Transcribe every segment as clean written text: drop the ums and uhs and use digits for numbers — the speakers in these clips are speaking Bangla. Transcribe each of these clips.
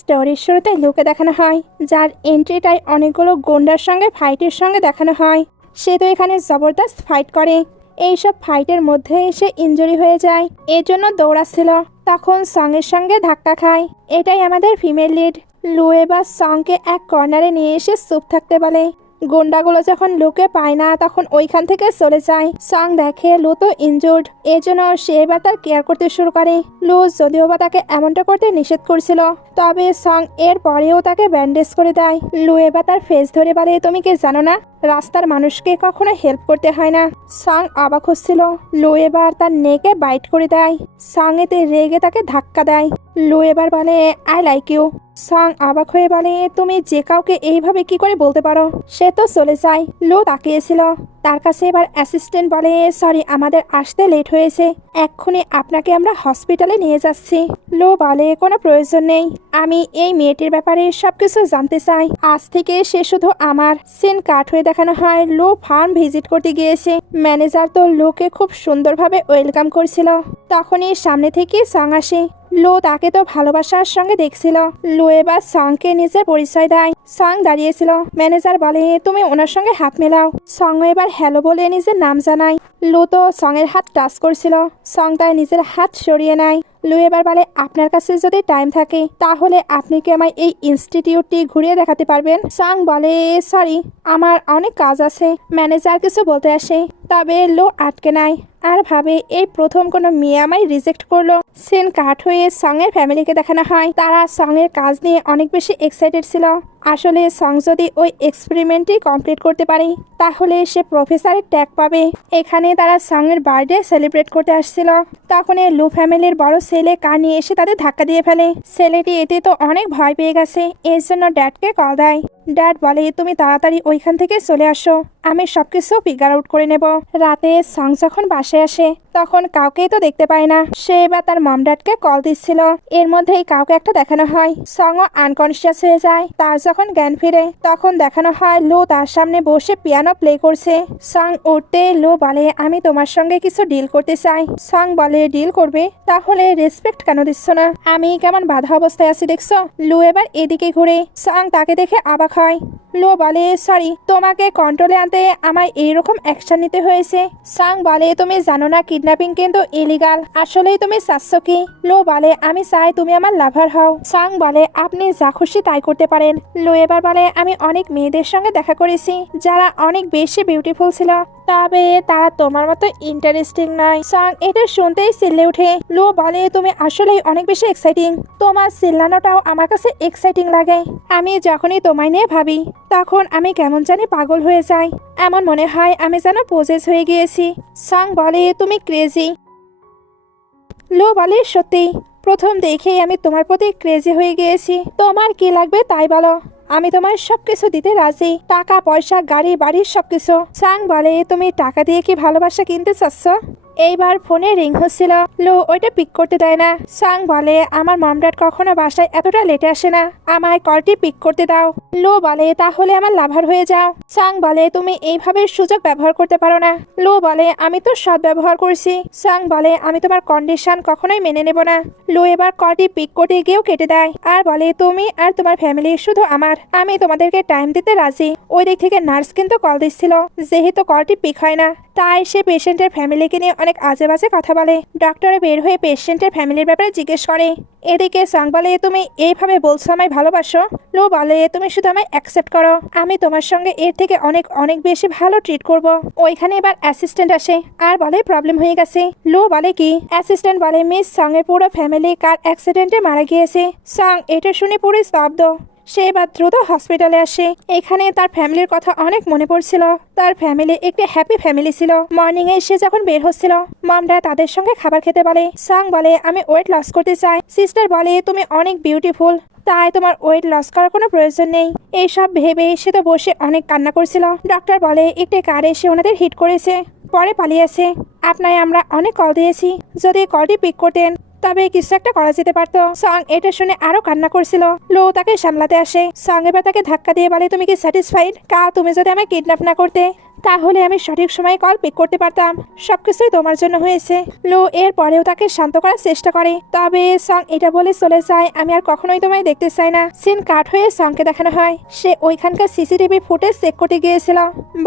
স্টোরির শুরুতে লুকে দেখানো হয়, যার এন্ট্রিটাই অনেকগুলো গুন্ডার সঙ্গে ফাইটের সঙ্গে দেখানো হয়। সে তো এখানে জবরদস্ত ফাইট করে। এইসব ফাইটের মধ্যে সে ইনজুরি হয়ে যায়, এর জন্য দৌড়াচ্ছিল। তখন সঙ্গের সঙ্গে ধাক্কা খায়। এটাই আমাদের ফিমেল লিড। লু এবার সঙ্গকে এক কর্নারে নিয়ে এসে চুপ থাকতে বলে। গুন্ডাগুলো যখন লুকে পায় না তখন ওইখান থেকে চলে যায়। সং দেখে লু তো ইনজুর্ড, এর জন্য সে এবার তার কেয়ার করতে শুরু করে। লু যদিও বা তাকে এমনটা করতে নিষেধ করছিল, তবে সং এর পরেও তাকে ব্যান্ডেজ করে দেয়। লু এবার তার ফেস ধরে বলে, তুমি কি জানো না রাস্তার মানুষকে কখনো হেল্প করতে হয় না। সং অবাক হচ্ছিল। লু এবার তার নেকে বাইট করে দেয়। সং এতে রেগে তাকে ধাক্কা দেয়। লু এবার বলে, আই লাইক ইউ। সং অবাক হয়ে বলে, তুমি যে কাউকে এইভাবে কি করে বলতে পারো। সে তো চলে যায়। লু তাকিয়েছিল। তার কাছে এবার অ্যাসিস্ট্যান্ট বলে, সরি আমাদের আসতে লেট হয়েছে, এক্ষুনি আপনাকে আমরা হসপিটালে নিয়ে যাচ্ছি। লু বলে, কোনো প্রয়োজন নেই, আমি এই মেয়েটির ব্যাপারে সবকিছু জানতে চাই। আজ থেকে সে শুধু আমার। সিন কাট হয়ে দেখানো হয় লু ফার্ম ভিজিট করতে গিয়েছে। ম্যানেজার তো লুকে খুব সুন্দরভাবে ওয়েলকাম করছিল। তখনই সামনে থেকে সং আসে। লু তাকে তো ভালোবাসার সঙ্গে দেখছিল। লু এবার সংকে নিজের পরিচয় দেয়। সং দাঁড়িয়েছিল। ম্যানেজার বলে, তুমি ওনার সঙ্গে হাত মেলাও। সং এবার হ্যালো বলে নিজের নাম জানায়। লু তো সং এর হাত টাচ করছিল। সং তাই নিজের হাত সরিয়ে নেয়। লু এবার বলে, আপনার কাছে যদি টাইম থাকে তাহলে আপনি কি আমায় এই ইনস্টিটিউটটি ঘুরিয়ে দেখাতে পারবেন। সং বলে, সরি আমার অনেক কাজ আছে। ম্যানেজার কিছু বলতে আসে, তবে লু আটকে নেয় আর ভাবে এই প্রথম কোনো মেয়ে আমায় রিজেক্ট করলো। সিন কাট হয়ে সং এর ফ্যামিলিকে দেখানো হয়। তারা সং এর কাজ নিয়ে অনেক বেশি এক্সাইটেড ছিল। আসলে সং যদি ওই এক্সপেরিমেন্টটি কমপ্লিট করতে পারে তাহলে সে প্রফেসরের ট্যাগ পাবে। এখানে তারা সং এর বার্থডে সেলিব্রেট করতে আসছিল। তখন লু ফ্যামিলির বড় ছেলে কার নিয়ে এসে তাদের ধাক্কা দিয়ে ফেলে। ছেলেটি এতে তো অনেক ভয় পেয়ে গেছে, এর জন্য ড্যাডকে কল দেয়। ড্যাড বলে, তুমি তাড়াতাড়ি ওইখান থেকে চলে আসো, আমি সবকিছু ফিগার আউট করে নেব। রাতে সং যখন বাসায় আসে তখন কাউকেই তো দেখতে পায় না। সে এবার তার মম ড্যাডকে কল দিচ্ছিল। এর মধ্যেই কাউকে একটা দেখানো হয়। সংও আনকনসিয়াস হয়ে যায়। তার যখন জ্ঞান ফিরে তখন দেখানো হয় লু তার সামনে বসে পিয়ানো প্লে করছে। সং উঠতে লু বলে, আমি তোমার সঙ্গে কিছু ডিল করতে চাই। সং বলে, ডিল করবে? তাহলে রেসপেক্ট কেন দিচ্ছ না? আমি কেমন বাধা অবস্থায় আছি দেখছো? লু এবার এদিকে ঘুরে। সং তাকে দেখে অবাক হয়। লু বলে, সরি তোমাকে কন্ট্রোলে আনতে আমায় এইরকম অ্যাকশন নিতে হয়েছে। সং বলে, তুমি জানো না কিডন্যাপিং কিন্তু ইলিগাল। আসলেই তুমি চাচ্ছ কি? লু বলে, আমি চাই তুমি আমার লাভার হও। সং বলে, আপনি যা খুশি তাই করতে পারেন। লু এবার বলে, আমি অনেক মেয়েদের সঙ্গে দেখা করেছি যারা অনেক বেশি বিউটিফুল ছিল, তবে তারা তোমার মতো ইন্টারেস্টিং নয়। সং এটা শুনতেই চিল্লে উঠে। লু বলে, তুমি আসলেই অনেক বেশি এক্সাইটিং। তোমার চিল্লানোটাও আমার কাছে এক্সাইটিং লাগে। আমি যখনই তোমায় নিয়ে ভাবি তখন আমি কেমন জানি পাগল হয়ে যাই। এমন মনে হয় আমি যেন পজেস হয়ে গিয়েছি। সং বলে, তুমি ক্রেজি। লু বলে, সত্যি প্রথম দেখেই আমি তোমার প্রতি ক্রেজি হয়ে গিয়েছি। তোমার কি লাগবে তাই বলো, আমি তোমার সবকিছু দিতে রাজি, টাকা পয়সা গাড়ি বাড়ির সবকিছু। সাং বলে, তুমি টাকা দিয়ে কি ভালোবাসা কিনতে চাচ্ছ? এইবার ফোনে রিং হচ্ছিল। লু ওইটা পিক করতে দেয় না। সাং বলে, আমার মম ড্যাড কখনো বাসায় এতটা লেটে আসে না, আমায় কলটি পিক করতে দাও। লু বলে, তাহলে আমার লাভার হয়ে যাও। সাং বলে, তুমি এইভাবে সুযোগ ব্যবহার করতে পারো না। লু বলে, আমি তো সৎ ব্যবহার করছি। সাং বলে, আমি তোমার কন্ডিশন কখনোই মেনে নেব না। লু এবার কলটি পিক করতে গিয়েও কেটে দেয় আর বলে, তুমি আর তোমার ফ্যামিলি শুধু আমার, আমি তোমাদেরকে টাইম দিতে রাজি। ওই দিক থেকে নার্স কিন্তু কল দিচ্ছিল। যেহেতু কলটি পিক হয় না তাই সে পেশেন্টের ফ্যামিলিকে নিয়ে অনেক আজে বাজে কথা বলে। ডক্টরে বের হয়ে পেশেন্টের ফ্যামিলির ব্যাপারে জিজ্ঞেস করে। এদিকে সং বলে, তুমি এইভাবে বলছো আমায় ভালোবাসো? লু বলে, তুমি শুধু আমায় অ্যাকসেপ্ট করো, আমি তোমার সঙ্গে এর থেকে অনেক অনেক বেশি ভালো ট্রিট করব। ওইখানে এবার অ্যাসিস্ট্যান্ট আসে আর বলে, প্রবলেম হয়ে গেছে। লু বলে, কি? অ্যাসিস্ট্যান্ট বলে, মিস সং এর পুরো ফ্যামিলি কার অ্যাক্সিডেন্টে মারা গিয়েছে। সং এটা শুনে পুরো স্তব্ধ। সে এবার দ্রুত হসপিটালে আসে। এখানে তার ফ্যামিলির কথা অনেক মনে পড়ছিল। তার ফ্যামিলি একটি হ্যাপি ফ্যামিলি ছিল। মর্নিং এ সে যখন বের হচ্ছিল মমরা তাদের সঙ্গে খাবার খেতে বলে। সং বলে, আমি ওয়েট লস করতে চাই। সিস্টার বলে, তুমি অনেক বিউটিফুল, তাই তোমার ওয়েট লস করার কোনো প্রয়োজন নেই। এইসব ভেবে সে তো বসে অনেক কান্না করছিল। ডক্টর বলে, একটি কার এসে ওনাদের হিট করেছে, পরে পালিয়েছে। আপনায় আমরা অনেক কল দিয়েছি, যদি কলটি পিক করতেন তবে কিছু একটা করা যেতে পারতো। সং এটা শুনে আরো কান্না করছিল। লু তাকে সামলাতে আসে। সং এবার তাকে ধাক্কা দিয়ে বলে, তুমি কি স্যাটিসফাইড? কাল তুমি যদি আমায় কিডন্যাপ না করতে তাহলে আমি সঠিক সময়ে কল পিক করতে পারতাম। সবকিছুই তোমার জন্য হয়েছে। লো এর পরেও তাকে শান্ত করার চেষ্টা করে, তবে সং এটা বলে চলে যায়, আমি আর কখনোই তোমায় দেখতে চাই না। সিন কাট হয়ে সংকে দেখানো হয় সে ওইখানকার সিসিটিভি ফুটেজ চেক করতে গিয়েছিল,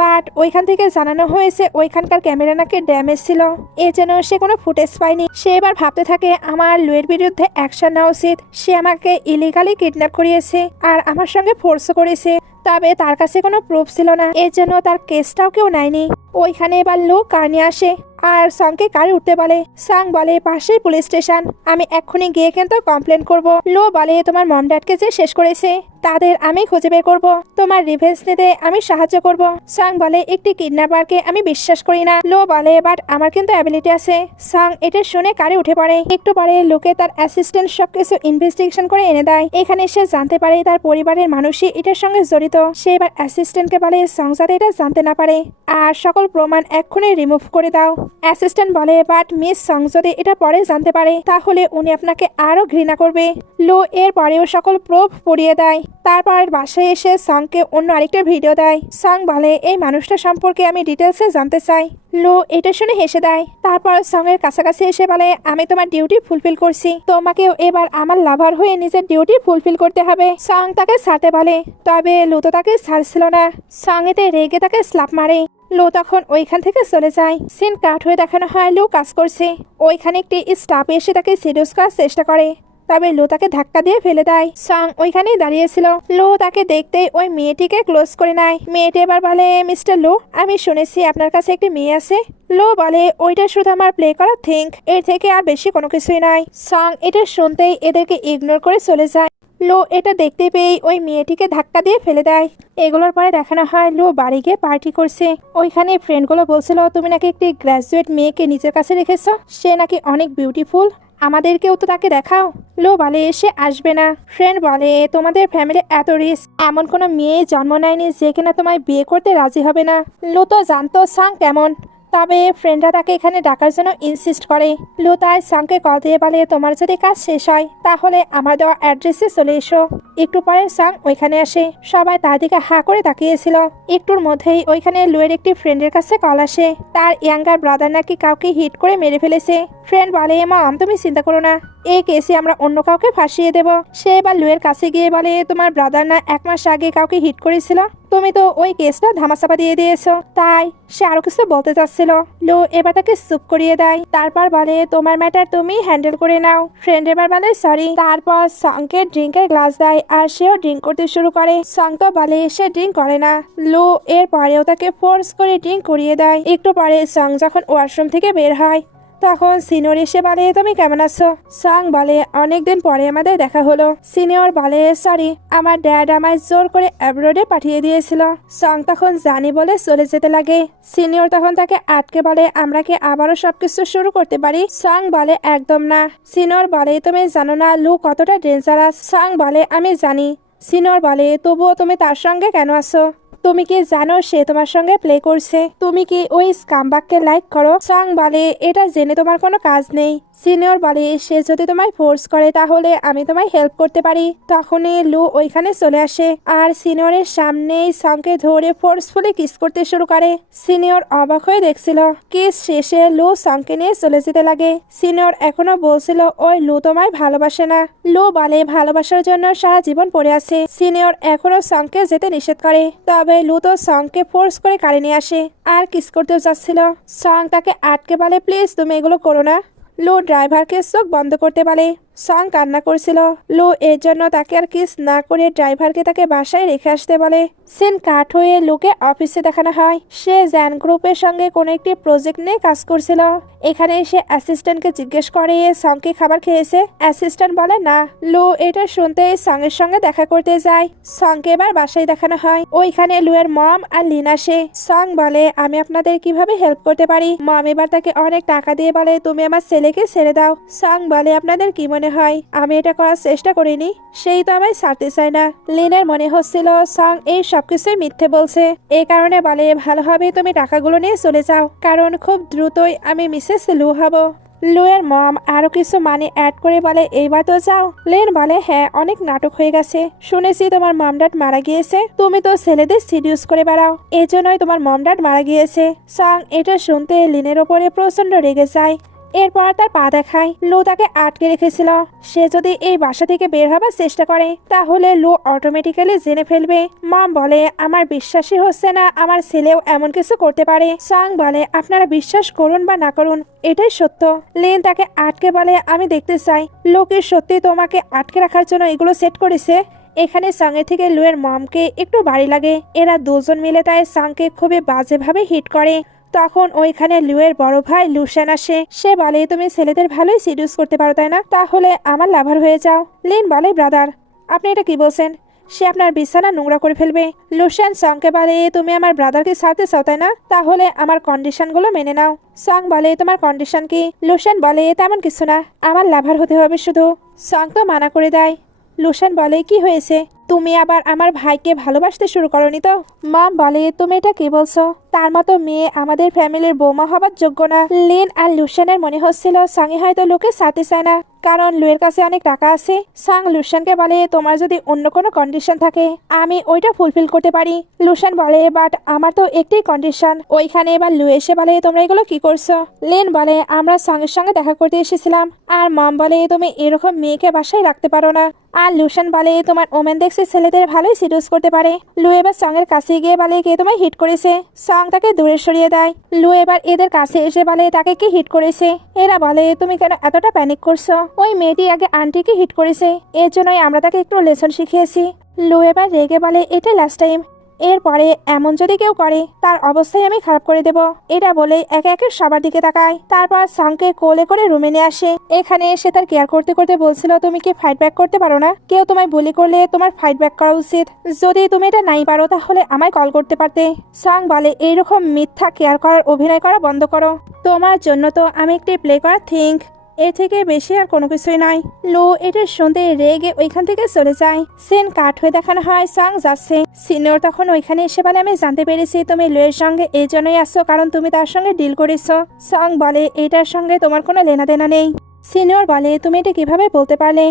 বাট ওইখান থেকে জানানো হয়েছে ওইখানকার ক্যামেরা নাকি ড্যামেজ ছিল, এজন্য সে কোনো ফুটেজ পায়নি। সে এবার ভাবতে থাকে আমার লুয়ের বিরুদ্ধে অ্যাকশন নেওয়া উচিত। সে আমাকে ইলিগালি কিডন্যাপ করিয়েছে আর আমার সঙ্গে ফোর্সও করেছে, তবে তার কাছে কোনো প্রুফ ছিল না, এর জন্য তার কেসটাও কেউ নেয়নি। ওইখানে এবার লো কার নিয়ে আসে আর সংকে কারে উঠতে বলে। সং বলে পাশেই পুলিশ স্টেশন, আমি এক্ষুনি গিয়ে কিন্তু কমপ্লেন করব। লো বলে তোমার মম ড্যাডকে যে শেষ করেছে তাদের আমি খুঁজে বের করব, তোমার রিভেঞ্জ নিতে আমি সাহায্য করব। সং বলে একটি কিডন্যাপারকে আমি বিশ্বাস করি না। লো বলে বাট আমার কিন্তু অ্যাবিলিটি আছে। সং এটা শুনে কারে উঠে পড়ে। একটু পরে লোকে তার অ্যাসিস্ট্যান্ট সবকিছু ইনভেস্টিগেশন করে এনে দেয়। এখানে সে জানতে পারে তার পরিবারের মানুষই এটার সঙ্গে জড়িত। সে এবার অ্যাসিস্ট্যান্টকে বলে সং যাতে এটা জানতে না পারে আর সকল প্রমাণ এক্ষুনি রিমুভ করে দাও। অ্যাসিস্ট্যান্ট বলে বাট মিস সং যদি এটা পরে জানতে পারে তাহলে উনি আপনাকে আরো ঘৃণা করবে। লো এর পরেও সকল প্রুফ পড়িয়ে দেয়। তারপর বাসায় এসে সংকে অন্য আরেকটা ভিডিও দেয়। সং বলে এই মানুষটা সম্পর্কে আমি ডিটেলসে জানতে চাই। লো এটা শুনে হেসে দেয়। তারপর সং এর কাছাকাছি এসে বলে আমি তোমার ডিউটি ফুলফিল করছি, তোমাকেও এবার আমার লাভার হয়ে নিজের ডিউটি ফুলফিল করতে হবে। সং তাকে ছাড়তে বলে, তবে লো তো তাকে ছাড়ছিল না। সং এতে রেগে তাকে স্ল্যাপ মারে। লো তখন ওইখান থেকে চলে যায়। সিন কাট হয়ে দেখানো হয় লো কাজ করছে। ওইখানে একটি স্টাফ এসে তাকে সিডিউস করার চেষ্টা করে, তবে লো তাকে ধাক্কা দিয়ে ফেলে দেয়। সং ওইখানেই দাঁড়িয়েছিল। লো তাকে দেখতেই ওই মেয়েটিকে ক্লোজ করে নেয়। মেয়েটি এবার বলে মিস্টার লো আমি শুনেছি আপনার কাছে একটি মেয়ে আছে। লো বলে ওইটা শুধু আমার প্লে করা থিঙ্ক, এর থেকে আর বেশি কোনো কিছুই নয়। সং এটা শুনতেই এদেরকে ইগনোর করে চলে যায়। লো এটা দেখতে পেয়ে ওই মেয়েটিকে ধাক্কা দিয়ে ফেলে দেয়। এগুলোর পরে দেখানো হয় লো বাড়ি গিয়ে পার্টি করছে। ওইখানে ফ্রেন্ডগুলো বলছিল তুমি নাকি একটি গ্র্যাজুয়েট মেয়েকে নিজের কাছে রেখেছ, সে নাকি অনেক বিউটিফুল, আমাদেরকেও তো তাকে দেখাও। লো বলে সে আসবে না। ফ্রেন্ড বলে তোমাদের ফ্যামিলি এত রিচ, এমন কোনো মেয়ে জন্ম নেয়নি যে কিনা তোমায় বিয়ে করতে রাজি হবে না। লো তো জানতো সং কেমন, তবে ফ্রেন্ডরা তাকে এখানে ডাকার জন্য ইনসিস্ট করে। লো তাই সংকে কল দিয়ে বলে তোমার যদি কাজ শেষ হয় তাহলে আমার দেওয়া অ্যাড্রেসে চলে এসো। একটু পরে সং ওইখানে আসে। সবাই তার দিকে হা করে তাকিয়েছিল। একটুর মধ্যেই ওইখানে লুয়ের একটি ফ্রেন্ডের কাছে কল আসে, তার ইয়াঙ্গার ব্রাদার নাকি কাউকে হিট করে মেরে ফেলেছে। ফ্রেন্ড বলে মম তুমি চিন্তা করো না, এই কেসে আমরা অন্য কাউকে ফাঁসিয়ে দেব। সে এবার লুয়ের কাছে গিয়ে বলে তোমার ব্রাদার না 1 মাস আগে কাউকে হিট করেছিল, তুমি তো ওই কেসটা ধামাচাপা দিয়ে দিয়েছো। তাই সে আরো কিছু বলতে চাচ্ছিল। লো এবার তাকে চুপ করিয়ে দেয়। তারপর বলে তোমার ম্যাটার তুমি হ্যান্ডেল করে নাও। ফ্রেন্ড এবার বলে সরি। তারপর সংকে ড্রিঙ্কের গ্লাস দেয় আর সেও ড্রিঙ্ক করতে শুরু করে। সং তো বলে সে ড্রিঙ্ক করে না। লো এর পরেও তাকে ফোর্স করে ড্রিঙ্ক করিয়ে দেয়। একটু পরে সং যখন ওয়াশরুম থেকে বের হয় তখন সিনিয়র এসে বলে তুমি কেমন আছো। সং বলে অনেকদিন পরে আমাদের দেখা হলো। সিনিয়র বলে সরি, আমার ড্যাড আমায় জোর করে অ্যাব্রোডে পাঠিয়ে দিয়েছিল। সং তখন জানি বলে চলে যেতে লাগে। সিনিয়র তখন তাকে আটকে বলে আমরা কি আবারও সবকিছু শুরু করতে পারি। সং বলে একদম না। সিনিয়র বলে তুমি জানো না লু কতটা ডেঞ্জারাস। সং বলে আমি জানি। সিনিয়র বলে তবুও তুমি তার সঙ্গে কেন আসো, তুমি কি জানো সে তোমার সঙ্গে প্লে করছে, তুমি কি ওই স্কামবাগকে লাইক করো। সং বলে এটা জেনে তোমার কোনো কাজ নেই। সিনিয়র বলে সে যদি তোমায় ফোর্স করে তাহলে আমি তোমায় হেল্প করতে পারি। তখনই লু ওইখানে চলে আসে আর সিনিয়রের সামনেই সংকে ধরে ফোর্সফুলি কিস করতে শুরু করে। সিনিয়র অবাক হয়ে দেখছিল। কিস শেষে লু সংকে নিয়ে চলে যেতে লাগে। সিনিয়র এখনো বলছিল ওই লু তোমায় ভালোবাসে না। লু বলে ভালোবাসার জন্য সারা জীবন পড়ে আছে। সিনিয়র এখনো সংকে যেতে নিষেধ করে, তবে লু তো সংকে ফোর্স করে কারে নিয়ে আসে আর কিস করতেও যাচ্ছিল। সং তাকে আটকে বলে প্লিজ তুমি এগুলো করো না। লু ড্রাইভারকে চোখ বন্ধ করতে বলে। সং কান্না করছিল। লু এর জন্য তাকে আর কিস না করে ড্রাইভারকে তাকে বাসায় রেখে আসতে বলে। সিন কাট হয়ে লুকে অফিসে দেখানো হয় সে জ্যান গ্রুপের সঙ্গে কোনো একটি প্রজেক্ট নিয়ে কাজ করছিল। এখানে সে অ্যাসিস্ট্যান্টকে জিজ্ঞেস করে সং কি খাবার খেয়েছে। অ্যাসিস্ট্যান্ট বলে না। লু এটা শুনতে সং এর সঙ্গে দেখা করতে যায়। সংকে এবার বাসায় দেখানো হয়। ওইখানে লু এর মম আর লিন আসে। সং বলে আমি আপনাদের কিভাবে হেল্প করতে পারি। মম এবার তাকে অনেক টাকা দিয়ে বলে তুমি আমার ছেলেকে ছেড়ে দাও। সং বলে আপনাদের কি মনে হয় আমি এটা করার চেষ্টা করিনি, সেই তো আমায় ছাড়তে চায় না। লিনের মনে হচ্ছিল সং এই সবকিছুই মিথ্যে বলছে। এই কারণে বলে ভালো হবে তুমি টাকাগুলো নিয়ে চলে যাও, কারণ খুব দ্রুতই আমি মিসেস লু হব। লুয়ের মম আরো কিছু মানি অ্যাড করে বলে এইবার তো যাও। লেন বলে হ্যাঁ অনেক নাটক হয়ে গেছে, শুনেছি তোমার মম ড্যাড মারা গিয়েছে, তুমি তো ছেলেদের সিডিউস করে বেড়াও, এজন্যই তোমার মম ড্যাড মারা গিয়েছে। সং এটা শুনতে লিনের ওপরে প্রচন্ড রেগে যায়। এরপর তার পা দেখায় লু তাকে আটকে রেখেছিল, সে যদি এই বাসা থেকে বের হবার চেষ্টা করে তাহলে লু অটোমেটিক্যালি জেনে ফেলবে। মম বলে আমার বিশ্বাসই হচ্ছে না আমার ছেলেও এমন কিছু করতে পারে। সং বলে আপনারা বিশ্বাস করুন বা না করুন এটাই সত্য। লিন তাকে আটকে বলে আমি দেখতে চাই লোকে সত্যি তোমাকে আটকে রাখার জন্য এগুলো সেট করেছে। এখানে সঙ্গে থেকে লুয়ের মমকে একটু বাড়ি লাগে, এরা দুজন মিলে তাই সঙ্গকে খুবই বাজেভাবে হিট করে। তখন ওইখানে লুয়ের বড় ভাই লুসেন আসে, সে বলে তুমি ছেলেদের ভালোই সিডিউস করতে পারো তাই না, তাহলে আমার লাভার হয়ে যাও। লিন বলে ব্রাদার আপনি এটা কি বলছেন, সে আপনার বিছানা নোংরা করে ফেলবে। লুসেন সঙ্গকে বলে তুমি আমার ব্রাদারকে ছাড়তে চাও তাই না, তাহলে আমার কন্ডিশনগুলো মেনে নাও। সং বলে তোমার কন্ডিশন কি? লুসেন বলে তেমন কিছু না, আমার লাভার হতে হবে শুধু। সং তো মানা করে দেয়। লুসেন বলে কি হয়েছে, তুমি আবার আমার ভাইকে ভালোবাসতে শুরু করনি তো? মম বলে তুমি এটা কি বলছো, তার মতো মেয়ে আমাদের ফ্যামিলির বৌমা হবার যোগ্য না। লিন আর লুসেনের মনে হচ্ছিল সঙ্গে হয়তো লোকে সাথে চায় না, কারণ লুয়ের কাছে অনেক টাকা আছে। সাং লুসেনকে বলে তোমার যদি অন্য কোনো কন্ডিশন থাকে আমি ওইটা ফুলফিল করতে পারি। লুসেন বলে বাট আমার তো একটি কন্ডিশন। ওইখানে এবার লু এসে বলে তোমরা এগুলো কি করছো? লিন বলে আমরা সঙ্গের সঙ্গে দেখা করতে এসেছিলাম। আর মম বলে তুমি এরকম মেয়েকে বাসায় রাখতে পারো না। আর লুসেন বলে তোমার ওমেন দেখছে ছেলেদের ভালোই সিডিউস করতে পারে। লু এবার সঙ্গের কাছে গিয়ে বলে কে তোমায় হিট করেছে। সং তাকে দূরে সরিয়ে দেয়। লু এবার এদের কাছে এসে বলে তাকে কি হিট করেছে। এরা বলে তুমি কেন এতটা প্যানিক করছো, ওই মেয়েটি আগে আন্টিকে হিট করেছে, এর জন্যই আমরা তাকে একটু লেসন শিখিয়েছি। লু এবার রেগে বলে এটাই লাস্ট টাইম, এরপরে এমন যদি কেউ করে তার অবস্থায় আমি খারাপ করে দেব। এটা বলে একে একে সবার দিকে তাকায়। তারপর সংকে কোলে করে রুমে নিয়ে আসে। এখানে এসে তার কেয়ার করতে করতে বলছিল তুমি কি ফাইট ব্যাক করতে পারো না, কেউ তোমায় বুলি করলে তোমার ফাইট ব্যাক করা উচিত, যদি তুমি এটা নাই পারো তাহলে আমায় কল করতে পারতে। সং বলে এইরকম মিথ্যা কেয়ার করার অভিনয় করা বন্ধ করো, তোমার জন্য তো আমি একটি প্লে করা থিঙ্ক, এর থেকে বেশি আর কোনো কিছুই নয়। লো এটা শুনতে রেগে ওইখান থেকে চলে যায়। সিন কাট হয়ে দেখানো হয় সং যাচ্ছে। সিনিয়র তখন ওইখানে এসে বলে আমি জানতে পেরেছি তুমি লোয়ের সঙ্গে এই জন্যই আসছো কারণ তুমি তার সঙ্গে ডিল করেছো। সং বলে এটার সঙ্গে তোমার কোনো লেনাদেনা নেই। সিনিয়র বলে তুমি এটা কিভাবে বলতে পারলে,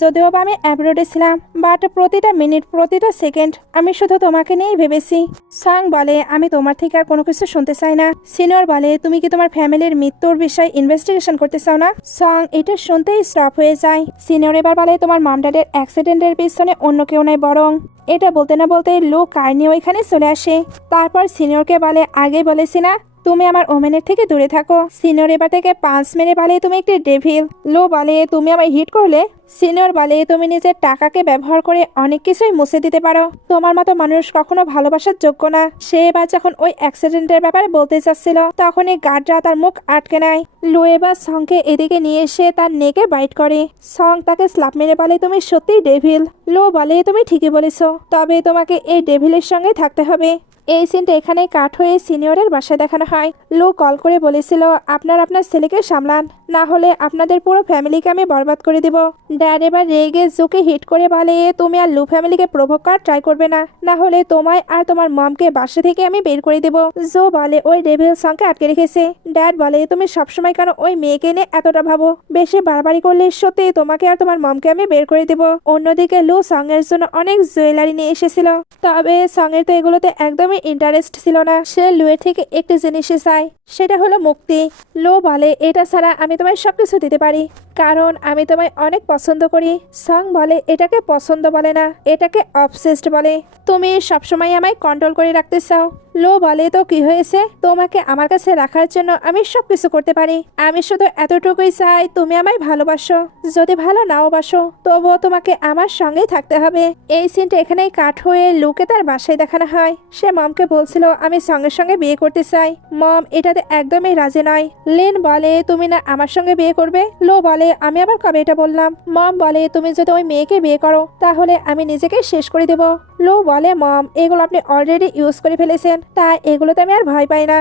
যদিও বা আমি অ্যাব্রোডে ছিলাম বাট প্রতিটা মিনিট প্রতিটা সেকেন্ড আমি শুধু তোমাকে নিয়েই ভেবেছি। সং বলে আমি তোমার থেকে আর কোনো কিছু শুনতে চাই না। সিনিয়র বলে তুমি কি তোমার ফ্যামিলির মৃত্যুর বিষয়ে ইনভেস্টিগেশন করতে চাও না? সং এটা শুনতেই স্টপ হয়ে যায়। সিনিয়র এবার বলে তোমার মম ড্যাডের অ্যাক্সিডেন্টের পিছনে অন্য কেউ নাই, বরং এটা বলতে না বলতে লো কার নিয়ে ওইখানে চলে আসে। তারপর সিনিয়রকে বলে আগেই বলেছি না তুমি আমার ওমেনের থেকে দূরে থাকো। সিনিয়র এবার থেকে 5 মেরে বলে তুমি একটি ডেভিল। লো বলে তুমি আমায় হিট করলে। সিনিয়র বলে তুমি নিজের টাকাকে ব্যবহার করে অনেক কিছুই মুছে দিতে পারো, তোমার মতো মানুষ কখনো ভালোবাসার যোগ্য না। সে এবার যখন ওই অ্যাক্সিডেন্টের ব্যাপারে বলতে চাচ্ছিল তখনই গার্ডরা তার মুখ আটকে নেয়। লো এবার সংকে এদিকে নিয়ে এসে তার নেকে বাইট করে। সং তাকে স্ল্যাপ মেরে বলে তুমি সত্যিই ডেভিল। লো বলে তুমি ঠিকই বলেছো, তবে তোমাকে এই ডেভিলের সঙ্গে থাকতে হবে। এই সিনটা এখানে কাট হয়ে সিনিয়রের বাসায় দেখানো হয়। লো কল করে বলেছিল আপনার ছেলেকে সামলান, না হলে আপনাদের পুরো ফ্যামিলিকে আমি বরবাদ করে দিব। ড্যাড এবার রেগে জোকে হিট করে বলে তুমি আর লু ফ্যামিলিকে প্রভোগ করার ট্রাই করবে না, না হলে তোমায় আর তোমার মমকে বাসা থেকে আমি বের করে দেব। জো বলে ওই ডেভিল সংকে আটকে রেখেছে। ড্যাড বলে তুমি সবসময় কেন ওই মেয়েকে নিয়ে এতটা ভাবো, বেশি বাড়াবাড়ি করলে সত্যি তোমাকে আর তোমার মমকে আমি বের করে দেব। অন্যদিকে লু সঙ্গের জন্য অনেক জুয়েলারি নিয়ে এসেছিল, তবে সঙ্গের তো এগুলোতে একদমই ইন্টারেস্ট ছিল না। সে লুয়ের থেকে একটি জিনিসে চায়, সেটা হলো মুক্তি। লো বলে এটা ছাড়া আমি তোমায় সবকিছু দিতে পারি, কারণ আমি তোমায় অনেক পছন্দ করি। সং বলে এটাকে পছন্দ বলে না, এটাকে অবসেসড বলে। তুমি সবসময় আমায় কন্ট্রোল করে রাখতে চাও। লো বলে তো কি হয়েছে, তোমাকে আমার কাছে রাখার জন্য আমি সবকিছু করতে পারি, আমি শুধু এতটুকুই চাই তুমি আমায় ভালোবাসো, যদি ভালো নাও বাসো তবুও তোমাকে আমার সঙ্গেই থাকতে হবে। এই সিনটা এখানেই কাট হয়ে লুকে তার বাসায় দেখানো হয়। সে মমকে বলছিল আমি সঙ্গে সঙ্গে বিয়ে করতে চাই। মম এটাতে একদমই রাজি নয়। লিন বলে তুমি না আমার সঙ্গে বিয়ে করবে। লো বলে আমি আবার কবে এটা বললাম। মম বলে তুমি যদি ওই মেয়েকে বিয়ে করো তাহলে আমি নিজেকে শেষ করে দেব। লো বলে মম এগুলো আপনি অলরেডি ইউজ করে ফেলেছেন, তাই এগুলোতে আমি আর ভয় পাই না।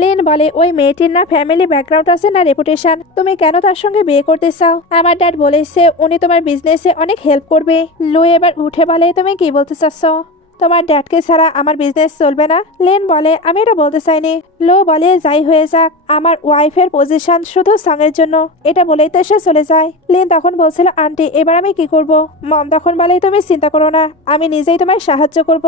লিন বলে ওই মেয়েটির না ফ্যামিলি ব্যাকগ্রাউন্ড আছে না রেপুটেশন, তুমি কেন তার সঙ্গে বিয়ে করতে চাও? আমার ড্যাড বলেছে উনি তোমার বিজনেসে অনেক হেল্প করবে। লো এবার উঠে বলে তুমি কি বলতে চাচ্ছ? তোমার ড্যাডকে ছাড়া আমার বিজনেস চলবে না। লিন বলে আমি এটা বলতে চাইনি। লো বলে যাই হয়ে যাক, আমার ওয়াইফের পজিশন শুধু সঙ্গের জন্য, এটা বলেই তো সে চলে যায়। লিন তখন বলছিল আন্টি এবার আমি কি করব? মম তখন বলে তুমি চিন্তা করো না, আমি নিজেই তোমায় সাহায্য করব।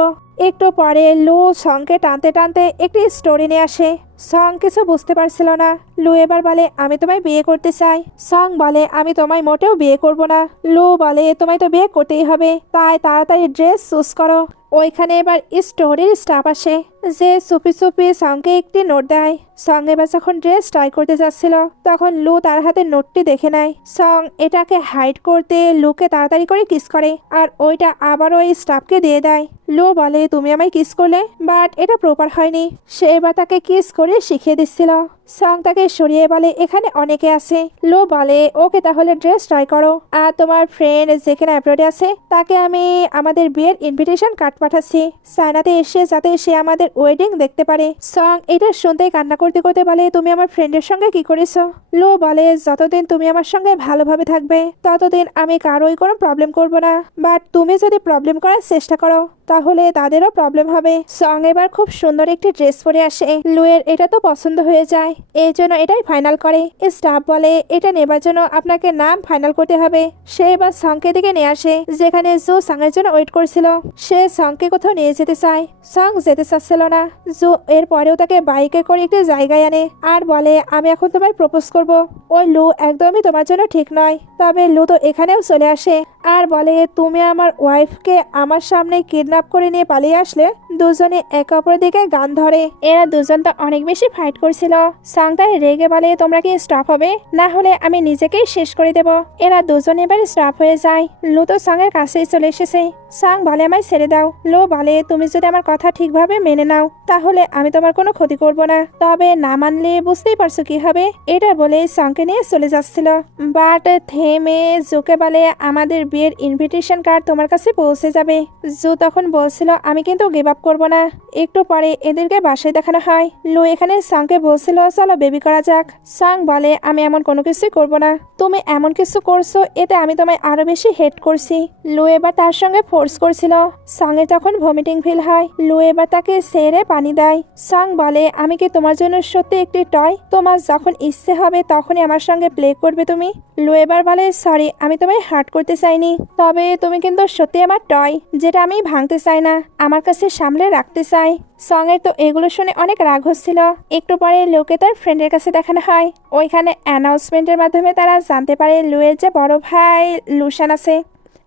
একটু পরে লু সঙ্গকে টানতে টানতে একটি স্টোরি নিয়ে আসে। সং কিছু বুঝতে পারছিল না। লু এবার বলে আমি তোমায় বিয়ে করতে চাই। সং বলে আমি তোমায় মোটেও বিয়ে করব না। লু বলে তোমায় তো বিয়ে করতেই হবে, তাই তাড়াতাড়ি ড্রেস চুজ করো। ওইখানে এবার স্টোরির স্টাফ আসে, যে চুপি চুপি সঙ্গে একটি নোট দেয়। সং এবার যখন ড্রেস ট্রাই করতে যাচ্ছিল তখন লু তার হাতে নোটটি দেখে নেয়। সং এটাকে হাইড করতে লুকে তাড়াতাড়ি করে কিস করে, আর ওইটা আবার ওই স্টাফকে দিয়ে দেয়। লু বলে তুমি আমায় কিস করলে, বাট এটা প্রপার হয়নি। সে এবার তাকে কিস করে শিখিয়ে দিচ্ছিল। সং তাকে সরিয়ে বলে এখানে অনেকে আছে। লু বলে ওকে তাহলে ড্রেস ট্রাই করো, আর তোমার ফ্রেন্ড যেখানে অ্যাব্রোডে আছে তাকে আমি আমাদের বিয়ের ইনভিটেশন কার্ড পাঠাচ্ছি চায়নাতে এসে, যাতে সে আমাদের ওয়েডিং দেখতে পারে। সং এটা শুনতেই কান্না করতে করতে বলে তুমি আমার ফ্রেন্ডের সঙ্গে কি করেছো? লু বলে যতদিন তুমি আমার সঙ্গে ভালোভাবে থাকবে ততদিন আমি কারোই কোনো প্রবলেম করব না, বাট তুমি যদি প্রবলেম করার চেষ্টা করো তাহলে তাদেরও প্রবলেম হবে। সং এবার খুব সুন্দর একটি ড্রেস পরে আসে। লুয়ের এটা তো পছন্দ হয়ে যায়, এই জন্য এটাই ফাইনাল করে। স্টাফ বলে এটা নেবার জন্য আপনাকে নাম ফাইনাল করতে হবে। সে এবার সংকে দিকে নিয়ে আসে, যেখানে জু সঙ্গের জন্য ওয়েট করছিল। সে সংকে কোথাও নিয়ে যেতে চায়, সং যেতে চাচ্ছিল না। জু এর পরেও তাকে বাইকে করে একটি জায়গায় আনে আর বলে আমি এখন তোমায় প্রপোজ করব। ওই লু একদমই তোমার জন্য ঠিক নয়। তবে লু তো এখানেও চলে আসে আর বলে তুমি আমার ওয়াইফকে আমার সামনে কিডন্যাপ করে নিয়ে পালিয়ে আসলে। দুজনে একে অপরের দিকে গান ধরে। এরা দুজন তো অনেক বেশি ফাইট করছিল। সং তাই রেগে বলে তোমরা কি স্টপ হবে, না হলে আমি নিজেকেই শেষ করে দেব। এরা দুজন এবার স্টপ হয়ে যায়। লু তো সং এর কাছেই চলে এসেছে। সং বলে আমায় ছেড়ে দাও। লু বলে তুমি যদি আমার কথা ঠিকভাবে মেনে নাও তাহলে আমি তোমার কোনো ক্ষতি করব না, তবে না মানলে বুঝতেই পারছো কি হবে। এটা বলে সংকে নিয়ে চলে যাচ্ছিল, বাট থেমে জুকে বলে আমাদের বিয়ের ইনভিটেশন কার্ড তোমার কাছে পৌঁছে যাবে। জু তখন বলছিল আমি কিন্তু গিভ আপ করবো না। একটু পরে এদেরকে বাসায় দেখানো হয়। লু এখানে সংকে বলছিল চলো বেবি করা যাক। সং বলে আমি এমন কোনো কিছুই করব না, তুমি এমন কিছু করছো এতে আমি তোমায় আরো বেশি হেট করছি। লু এবার তার সঙ্গে ফোর্স করছিল। সং এর তখন ভমিটিং ফিল হয়। লু এবার তাকে সেরে পানি দেয়। সং বলে আমি কি তোমার জন্য সত্যি একটি টয়, তোমার যখন ইচ্ছে হবে তখনই আমার সঙ্গে প্লে করবে তুমি? লু এবার বলে সরি আমি তোমায় হার্ট করতে চাইনি, তবে তুমি কিন্তু সত্যি আমার টয়, যেটা আমি ভাঙতে চাই না, আমার কাছে সামলে রাখতে চাই। সং এর তো এগুলো শুনে অনেক রাগ হচ্ছিল। একটু পরে লুকে তার ফ্রেন্ডের কাছে দেখানো হয়। ওইখানে অ্যানাউন্সমেন্টের মাধ্যমে তারা জানতে পারে লুয়ের যে বড় ভাই লুশান আছে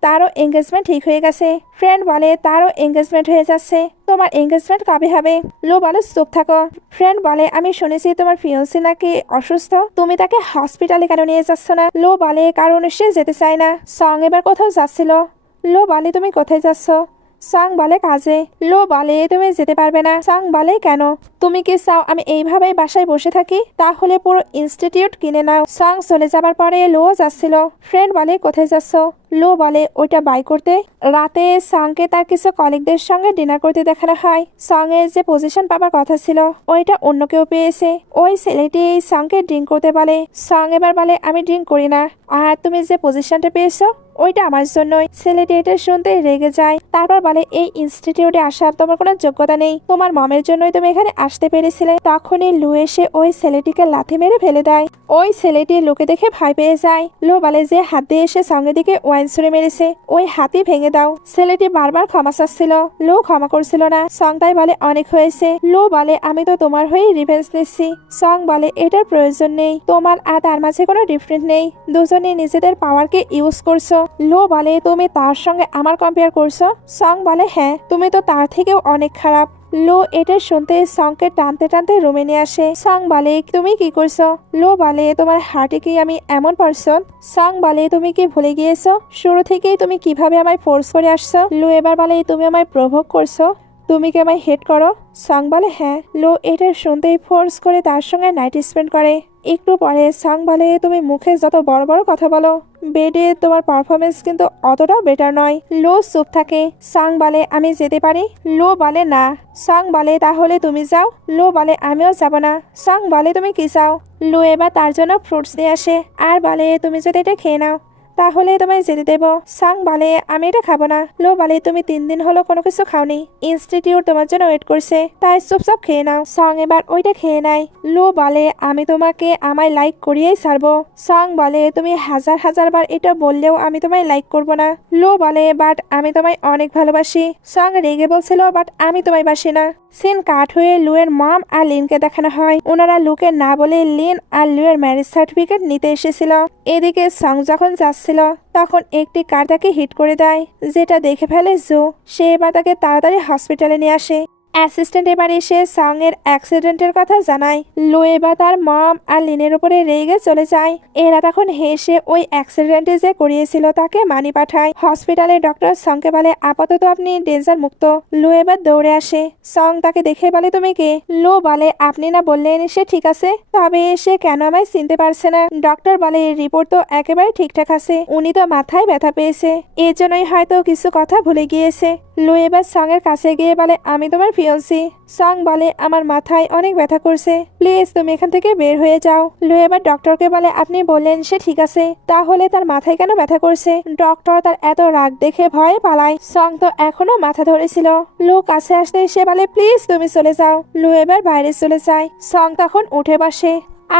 তারও এঙ্গেজমেন্ট ঠিক হয়ে গেছে। ফ্রেন্ড বলে তারও এঙ্গেজমেন্ট হয়ে যাচ্ছে, তোমার এঙ্গেজমেন্ট কবে হবে? লু বলে চুপ থাকো। ফ্রেন্ড বলে আমি শুনেছি তোমার ফিয়ন্সি নাকি অসুস্থ, তুমি তাকে হসপিটালে কেন নিয়ে যাচ্ছ না? লু বলে কারণ সে যেতে চায় না। সং এবার কোথাও যাচ্ছিল। লু বলে তুমি কোথায় যাচ্ছ? সং বলে কাজে। লু বলে তুমি যেতে পারবে না। সং বলে কেন? তুমি কি চাও আমি এইভাবেই বাসায় বসে থাকি? তাহলে পুরো ইনস্টিটিউট কিনে নাও। সং চলে যাবার পরে লুও যাচ্ছিল। ফ্রেন্ড বলে কোথায় যাচ্ছ? লু বলে ওইটা বাই করতে। রাতে সংকে তার কিছু কলিগদের সঙ্গে ডিনার করতে দেখানো হয়। সং এর যে পজিশন পাবার কথা ছিল ওইটা অন্য কেউ পেয়েছে। ওই ছেলেটি সংকে ড্রিঙ্ক করতে বলে। সং এবার বলে আমি ড্রিঙ্ক করি না, আর তুমি যে পজিশনটা পেয়েছো ওইটা আমার জন্যই। ছেলেটি এটা শুনতে রেগে যায়। তারপর বলে এই ইনস্টিটিউটে আসার তোমার কোনো যোগ্যতা নেই, তোমার মমের জন্যই তুমি এখানে আসতে পেরেছিলে। তখনই লু এসে ওই ছেলেটিকে লাথি মেরে ফেলে দেয়। ওই ছেলেটি লুকে দেখে ভয় পেয়ে যায়। লু বলে যে হাত দিয়ে এসে সঙ্গে দিকে ওয়াইন ছুঁড়ে মেরেছে ওই হাতই ভেঙে দাও। ছেলেটি বারবার ক্ষমা চাচ্ছিল, লু ক্ষমা করছিল না। সং তাই বলে অনেক হয়েছে। লু বলে আমি তো তোমার হয়ে রিভেঞ্জ নিচ্ছি। সং বলে এটার প্রয়োজন নেই, তোমার আর তার মাঝে কোনো ডিফারেন্ট নেই, দুজনে নিজেদের পাওয়ারকে ইউজ করছো। লু বলে তুমি তার সঙ্গে আমার কম্পেয়ার করছো? সং বলে হ্যাঁ, তুমি তো তার থেকেও অনেক খারাপ। লু এটা শুনতে সংকে টানতে টানতে রুমে নিয়ে আসে। সং বলে তুমি কি করছো? লু বলে তোমার হার্টে কি আমি এমন পারসন? সং বলে তুমি কি ভুলে গিয়েছো শুরু থেকেই তুমি কিভাবে আমায় ফোর্স করে আসছো? লু এবার বলে তুমি আমায় প্রভোগ করছো, তুমি কি আমায় হেট করো? সং বলে হ্যাঁ। লু এটা শুনতেই ফোর্স করে তার সঙ্গে নাইট স্পেন্ড করে। একটু পরে সং বলে তুমি মুখে যত বড় বড় কথা বলো বেডে তোমার পারফরমেন্স কিন্তু অতটাও বেটার নয়। লু চুপ থাকে। সং বলে আমি যেতে পারি? লু বলে না। সং বলে তাহলে তুমি যাও। লু বলে আমিও যাব না। সং বলে তুমি কি চাও? লু এবার তার জন্য ফ্রুটস নিয়ে আসে আর বলে তুমি যদি এটা খেয়ে নাও তাহলে তোমায় যেতে দেবো। সং বলে আমি এটা খাবো না। লো বলে তুমি 3 দিন হলো কোনো কিছু খাওনি, ইনস্টিটিউট তোমার জন্য ওয়েট করছে, তাই চুপচাপ খেয়ে নাও। সং এবার ওইটা খেয়ে নেয়। লো বলে আমি তোমাকে আমায় লাইক করিয়েই ছাড়বো। সং বলে তুমি হাজার হাজার বার এটা বললেও আমি তোমায় লাইক করবো না। লো বলে বাট আমি তোমায় অনেক ভালোবাসি। সং রেগে বলছিল বাট আমি তোমায় বাসি না। সিন কাট হয়ে লুয়ের মম আর লিনকে দেখানো হয়। ওনারা লুকে না বলে লিন আর লুয়ের ম্যারেজ সার্টিফিকেট নিতে এসেছিল। এদিকে সং যখন যাচ্ছিল তখন একটি কার তাকে হিট করে দেয়, যেটা দেখে ফেলে জো। সে এবার তাকে তাড়াতাড়ি হসপিটালে নিয়ে আসে। অ্যাসিস্ট্যান্ট এবার এসে সং এর অ্যাক্সিডেন্টের কথা জানায়। লো এবার তার মম আর লিনের উপরে রেগে চলে যায়। এরা তখন হেসে ওই অ্যাক্সিডেন্টে যে করিয়েছিল তাকে মানি পাঠায়। হসপিটালে ডক্টর সংকে বলে আপাতত আপনি ডেঞ্জার মুক্ত। লো এবার দৌড়ে আসে। সং তাকে দেখে বলে তুমি কে? লো বলে আপনি না বললেন সে ঠিক আছে, তবে সে কেন আমায় চিনতে পারছে না? ডক্টর বলে রিপোর্ট তো একেবারে ঠিকঠাক আছে, উনি তো মাথায় ব্যথা পেয়েছে, এর জন্যই হয়তো কিছু কথা ভুলে গিয়েছে। লো এবার সং এর কাছে গিয়ে বলে আমি তোমার ফিয়ন্সি। সং বলে আমার মাথায় অনেক ব্যথা করছে, প্লিজ তুমি এখান থেকে বের হয়ে যাও। লো এবার ডক্টরকে বলে আপনি বললেন সে ঠিক আছে, তাহলে তার মাথায় কেন ব্যথা করছে? ডক্টর তার এত রাগ দেখে ভয়ে পালায়। সং তো এখনো মাথা ধরেছিল। লো কাছে আসতে সে বলে প্লিজ তুমি চলে যাও। লো এবার বাইরে চলে যায়। সং তখন উঠে বসে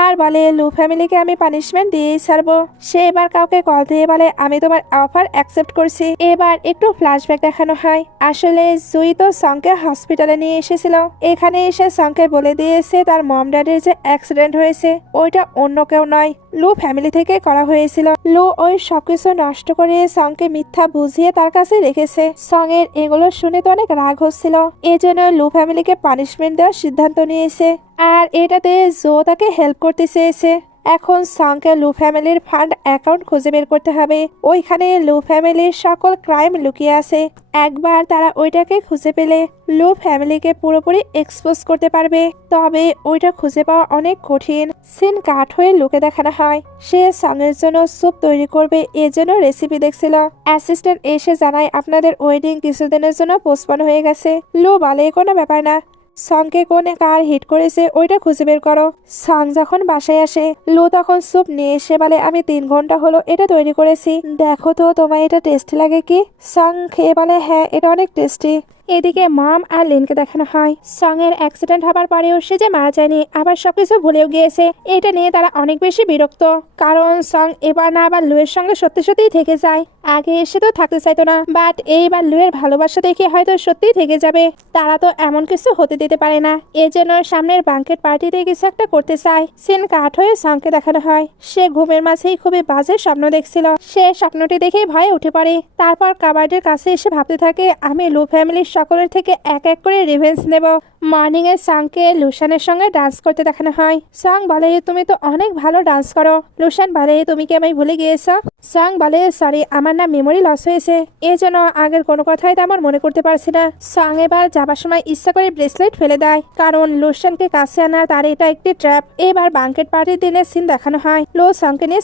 আর বলে লু ফ্যামিলিকে আমি পানিশমেন্ট দিয়েই ছাড়বো। সে এবার কাউকে কল দিয়ে বলে আমি তোমার অফার অ্যাকসেপ্ট করছি। এবার একটু ফ্ল্যাশব্যাক দেখানো হয়। আসলে জুই তো সংকে হসপিটালে নিয়ে এসেছিল। এখানে এসে সংকে বলে দিয়েছে তার মম ড্যাডির যে অ্যাক্সিডেন্ট হয়েছে ওইটা অন্য কেউ নয়, লু ফ্যামিলি থেকে করা হয়েছিল। লু ওই সবকিছু নষ্ট করে সংকে মিথ্যা বুঝিয়ে তার কাছে রেখেছে। সং এর এগুলো শুনে তো অনেক রাগ হচ্ছিল, এজন্য লু ফ্যামিলিকে পানিশমেন্ট দেওয়ার সিদ্ধান্ত নিয়েছে। আর এটাতে জো তাকে হেল্প করতে চেয়েছে। এখন সংকে লু ফ্যামিলির ফান্ড অ্যাকাউন্ট খুঁজে বের করতে হবে। ওইখানে লু ফ্যামিলির সকল ক্রাইম লুকিয়ে আছে। একবার তারা ওইটাকে খুঁজে পেলে লু ফ্যামিলিকে পুরোপুরি এক্সপোজ করতে পারবে। তবে ওইটা খুঁজে পাওয়া অনেক কঠিন। সিন কাট হয়ে লুকে দেখানো হয় সে সঙ্গের জন্য স্যুপ তৈরি করবে, এর জন্য রেসিপি দেখছিল। অ্যাসিস্ট্যান্ট এসে জানায় আপনাদের ওয়েডিং কিছুদিনের জন্য পোস্টপন হয়ে গেছে। লু বলে কোনো ব্যাপার না, সংকে কোন কার হিট করেছে ওইটা খুঁজে বের করো। সং যখন বাসায় আসে লু তখন স্যুপ নিয়ে এসে বলে আমি 3 ঘন্টা হলো এটা তৈরি করেছি, দেখো তো তোমার এটা টেস্টি লাগে কি? সং খেয়ে বলে হ্যাঁ এটা অনেক টেস্টি। এদিকে মম আর লিনকে দেখানো হয় সং এর অ্যাক্সিডেন্ট হবার পরেও সে যে মারা যায়নি, আবার সবকিছু ভুলেও গিয়েছে। এটা নিয়ে তারা অনেক বেশি বিরক্ত, কারণ সং এবার না আবার লুয়ের সঙ্গে সত্যি সত্যিই থেকে যায়। আগে এসে তো থাকতে চাইতো না, বাট এইবার লুয়ের ভালোবাসা দেখে হয়তো সত্যিই থেকে যাবে। তারা তো এমন কিছু হতে দিতে পারে না, এজন্য সামনের বাঙ্কেট পার্টিতে কিছু একটা করতে চায়। সিন কাট হয়ে সংকে দেখানো হয় সে ঘুমের মাঝেই খুবই বাজে স্বপ্ন দেখছিল। সে স্বপ্নটি দেখেই ভয়ে উঠে পড়ে। তারপর কাবার্ডের কাছে এসে ভাবতে থাকে আমি লু ফ্যামিলির সকলের থেকে এক এক করে রিভেঞ্জ নেব। মর্নিং এ সংকে লুশানের সঙ্গে ডান্স করতে দেখানো হয়। সং বলে তুমি তো অনেক ভালো ডান্স করো। লুশান বলে তুমি কি আমায় ভুলে গিয়েছ? সং বলে সরি আমার না মেমোরি লস হয়েছে, এই জন্য আগের কোনো কথাই তেমন মনে করতে পারছি না। সং এবার যাবার সময় ইচ্ছা করে ব্রেসলেট ফেলে দেয়, কারণ লুশানকে কাছে আনা তার এটা একটি ট্র্যাপ। এবার বাঙ্কেট পার্টির দিনের সিন দেখানো হয়। লো সংকে নিয়ে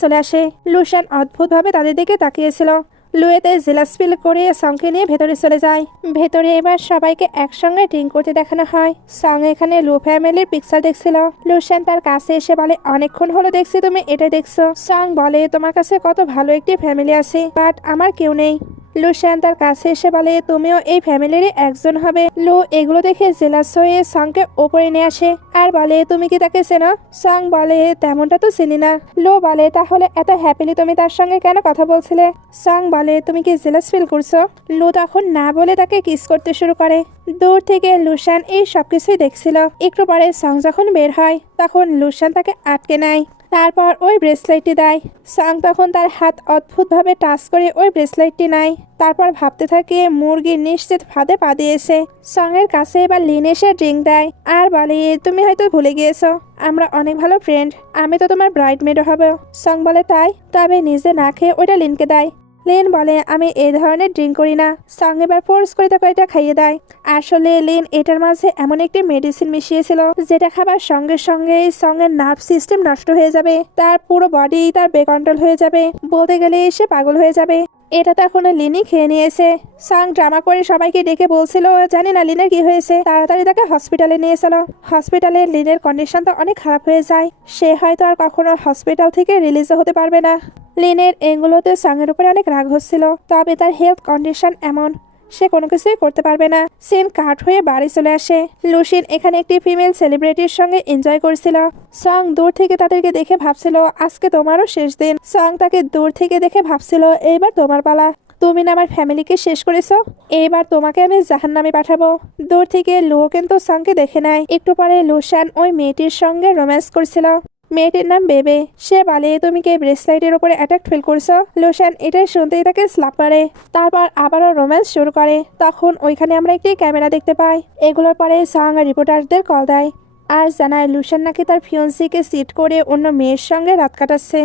চলে আসে। লুশান অদ্ভুতভাবে তাদের দিকে তাকিয়েছিল। লুয়েতে জেলাস ফিল করে সংকে নিয়ে ভেতরে চলে যায়। ভেতরে এবার সবাইকে একসঙ্গে ড্রিঙ্ক করতে দেখানো হয়। সং এখানে লু ফ্যামিলির পিকচার দেখছিল। লুশান তার কাছে এসে বলে অনেকক্ষণ হলো দেখছি তুমি এটা দেখছো। সং বলে তোমার কাছে কত ভালো একটি ফ্যামিলি আছে, বাট আমার কেউ নেই। লুশান তার কাছে এসে বলে তুমিও এই ফ্যামিলিরই একজন হবে। লু এগুলো দেখে জেলাস হয়ে সংকে ওপরে নিয়ে আসে আর বলে তুমি কি তাকে চেনো? সং বলে তেমনটা তো চিনি না। লু বলে তাহলে এত হ্যাপিলি তুমি তার সঙ্গে কেন কথা বলছিলে? সং বলে তুমি কি জেলাস ফিল করছো? লু তখন না বলে তাকে কিস করতে শুরু করে। দূর থেকে লুশান এই সবকিছুই দেখছিল। একটু পরে সং যখন বের হয় তখন লুশান তাকে আটকে নেয়, তারপর ওই ব্রেসলেটটি দেয়। সং তখন তার হাত অদ্ভুতভাবে টাচ করে ওই ব্রেসলেটটি নেয়। তারপর ভাবতে থাকে মুরগির নিশ্চিত ফাঁদে পা দিয়েছে। সং এর কাছে এবার লিন এসে ড্রিঙ্ক দেয় আর বলে তুমি হয়তো ভুলে গিয়েছো আমরা অনেক ভালো ফ্রেন্ড, আমি তো তোমার ব্রাইড মেডও হব। সং বলে তাই? তবে নিজে না খেয়ে ওইটা লিনকে দেয়। লিন বলে আমি এই ধরনের ড্রিঙ্ক করি না। সং এবার ফোর্স করে তাকে এটা খাইয়ে দেয়। আসলে লিন এটার মাঝে এমন একটি মেডিসিন মিশিয়েছিল যেটা খাবার সঙ্গে সঙ্গে সং এর নার্ভ সিস্টেম নষ্ট হয়ে যাবে, তার পুরো বডি তার বেকন্ট্রোল হয়ে যাবে, বলতে গেলে সে পাগল হয়ে যাবে। এটা তো এখন লিনি খেয়ে নিয়েছে। সাং ড্রামা করে সবাইকে ডেকে বলছিল, জানি না লিনের কি হয়েছে, তাড়াতাড়ি তাকে হসপিটালে নিয়ে চলো। হসপিটালে লিনের কন্ডিশন তো অনেক খারাপ হয়ে যায়, সে হয়তো আর কখনো হসপিটাল থেকে রিলিজও হতে পারবে না। লিনের এগুলোতে সাংয়ের উপরে অনেক রাগ হচ্ছিল, তবে তার হেলথ কন্ডিশন এমন, সে কোনো কিছুই করতে পারবে না। সিন কাট হয়ে বাড়ি চলে আসে। লুসিন এখানে একটি ফিমেল সেলিব্রিটির সঙ্গে এনজয় করছিল। সং দূর থেকে তাদেরকে দেখে ভাবছিল আজকে তোমারও শেষ দিন। সং তাকে দূর থেকে দেখে ভাবছিল এইবার তোমার পালা, তুমি না আমার ফ্যামিলিকে শেষ করেছো, এইবার তোমাকে আমি জাহান্নামে পাঠাবো। দূর থেকে লু কিন্তু সংকে দেখে নেয়। একটু পরে লুশান ওই মেয়েটির সঙ্গে রোম্যান্স করছিল। মেয়েটির নাম বেবে। সে বলে তুমি কি ব্রেসলাইটের উপরে অ্যাটাক ফিল করছো? লুশান এটা শুনতেই তাকে স্ল্যাপ করে, তারপর আবারও রোম্যান্স শুরু করে। তখন ওইখানে আমরা একটি ক্যামেরা দেখতে পাই। এগুলোর পরে সাং রিপোর্টারদের কল দেয় আর জানায় লুশান নাকি তার ফিয়ন্সিকে সিট করে অন্য মেয়ের সঙ্গে রাত কাটাচ্ছে।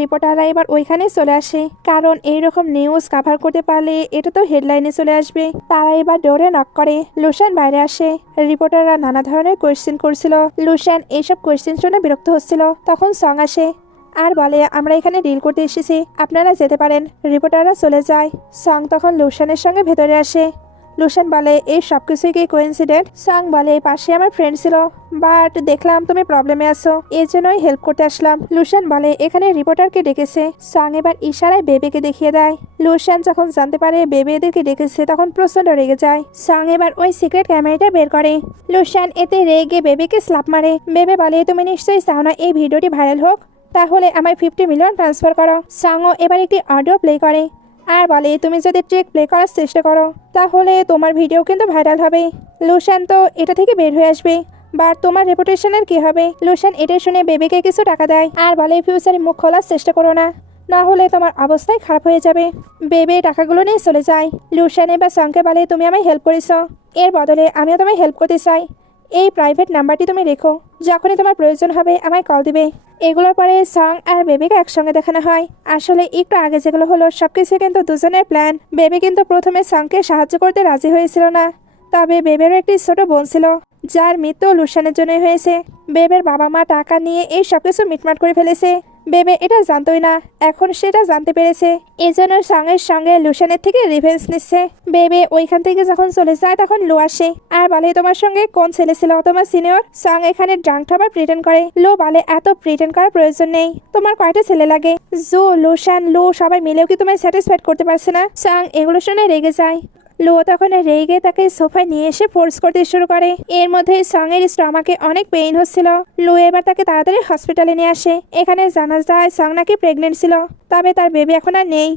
রিপোর্টাররা এবার ওইখানে চলে আসে, কারণ এইরকম নিউজ কাভার করতে পারলে এটা তো হেডলাইনে চলে আসবে। তারা এবার ডোরে নক করে। লুশান বাইরে আসে। রিপোর্টাররা নানা ধরনের কোয়েশ্চেন করছিল। লুশান এইসব কোয়েশ্চেন শুনে বিরক্ত হচ্ছিল। তখন সং আসে আর বলে আমরা এখানে ডিল করতে এসেছি, আপনারা যেতে পারেন। রিপোর্টাররা চলে যায়। সং তখন লুশানের সঙ্গে ভেতরে আসে। লুশান বলে এই সব কিছুই কি কোইন্সিডেন্ট? সং বলে পাশে আমার ফ্রেন্ড ছিল, বাট দেখলাম তুমি প্রবলেমে আছো, এই জন্যই হেল্প করতে আসলাম। লুশান বলে এখানে রিপোর্টারকে ডেকেছে। সং এবার ইশারায় বেবেকে দেখিয়ে দেয়। লুশান যখন জানতে পারে বেবে এদেরকে ডেকেছে তখন প্রচন্ড রেগে যায়। সং এবার ওই সিক্রেট ক্যামেরাটা বের করে। লুশান এতে রেগে বেবেকে স্ল্যাপ মারে। বেবে বলে তুমি নিশ্চয়ই চাও না এই ভিডিওটি ভাইরাল হোক, তাহলে আমায় 50 মিলিয়ন ট্রান্সফার করো। সংও এবার একটি অডিও প্লে করে আর বলে তুমি যদি ট্রিক প্লে করার চেষ্টা করো তাহলে তোমার ভিডিও কিন্তু ভাইরাল হবে। লুশান তো এটা থেকে বের হয়ে আসবে, বাট তোমার রেপুটেশনের কি হবে? লুশান এটা শুনে বেবিকে কিছু টাকা দেয় আর বলে ফিউচারে মুখ খোলার চেষ্টা করো না, না হলে তোমার অবস্থায় খারাপ হয়ে যাবে। বেবে টাকাগুলো নিয়ে চলে যায়। লুশান এবার সংকে বলে তুমি আমায় হেল্প করেছো, এর বদলে আমিও তোমায় হেল্প করতে চাই। এই প্রাইভেট নাম্বারটি তুমি রেখো, যখনই তোমার প্রয়োজন হবে আমায় কল দিবে। এগুলোর পরে সং আর বেবিকে একসঙ্গে দেখানো হয়। আসলে একটু আগে যেগুলো হলো সবকিছু কিন্তু দুজনের প্ল্যান। বেবি কিন্তু প্রথমে সংকে সাহায্য করতে রাজি হয়েছিল না, তবে বেবেরও একটি ছোট বোন ছিল যার মৃত্যু লুশানের জন্যই হয়েছে। বেবের বাবা মা টাকা নিয়ে এই সবকিছু মিটমাট করে ফেলেছে। বেবে এটা জানতোই না, এখন সেটা জানতে পেরেছে। এজন্য সঙ্গের সঙ্গে লুশানের থেকে রিভেঞ্জ নিচ্ছে। বেবে ওইখান থেকে যখন চলে যায় তখন লো আসে আর বলে তোমার সঙ্গে কোন ছেলে ছিল? তোমার সিনিয়র। সং এখানে ড্রাঙ্ক আবার প্রিটেন্ড করে। লো বলে এত প্রিটেন্ড করার প্রয়োজন নেই, তোমার কয়টা ছেলে লাগে? জো, লুশান, লো সবাই মিলেও কি তোমায় স্যাটিসফাইড করতে পারছে না? সং এগুলো শুনে রেগে যায়। লো তখন রেগে তাকে সোফায় নিয়ে এসে ফোর্স করতে শুরু করে। এর মধ্যে সং এর স্টমাকে অনেক পেইন হচ্ছিল। লো এবার তাকে তাড়াতাড়ি হসপিটালে নিয়ে আসে। এখানে জানা যায় সং নাকি প্রেগনেন্ট ছিল, তবে তার বেবি এখন আর নেই।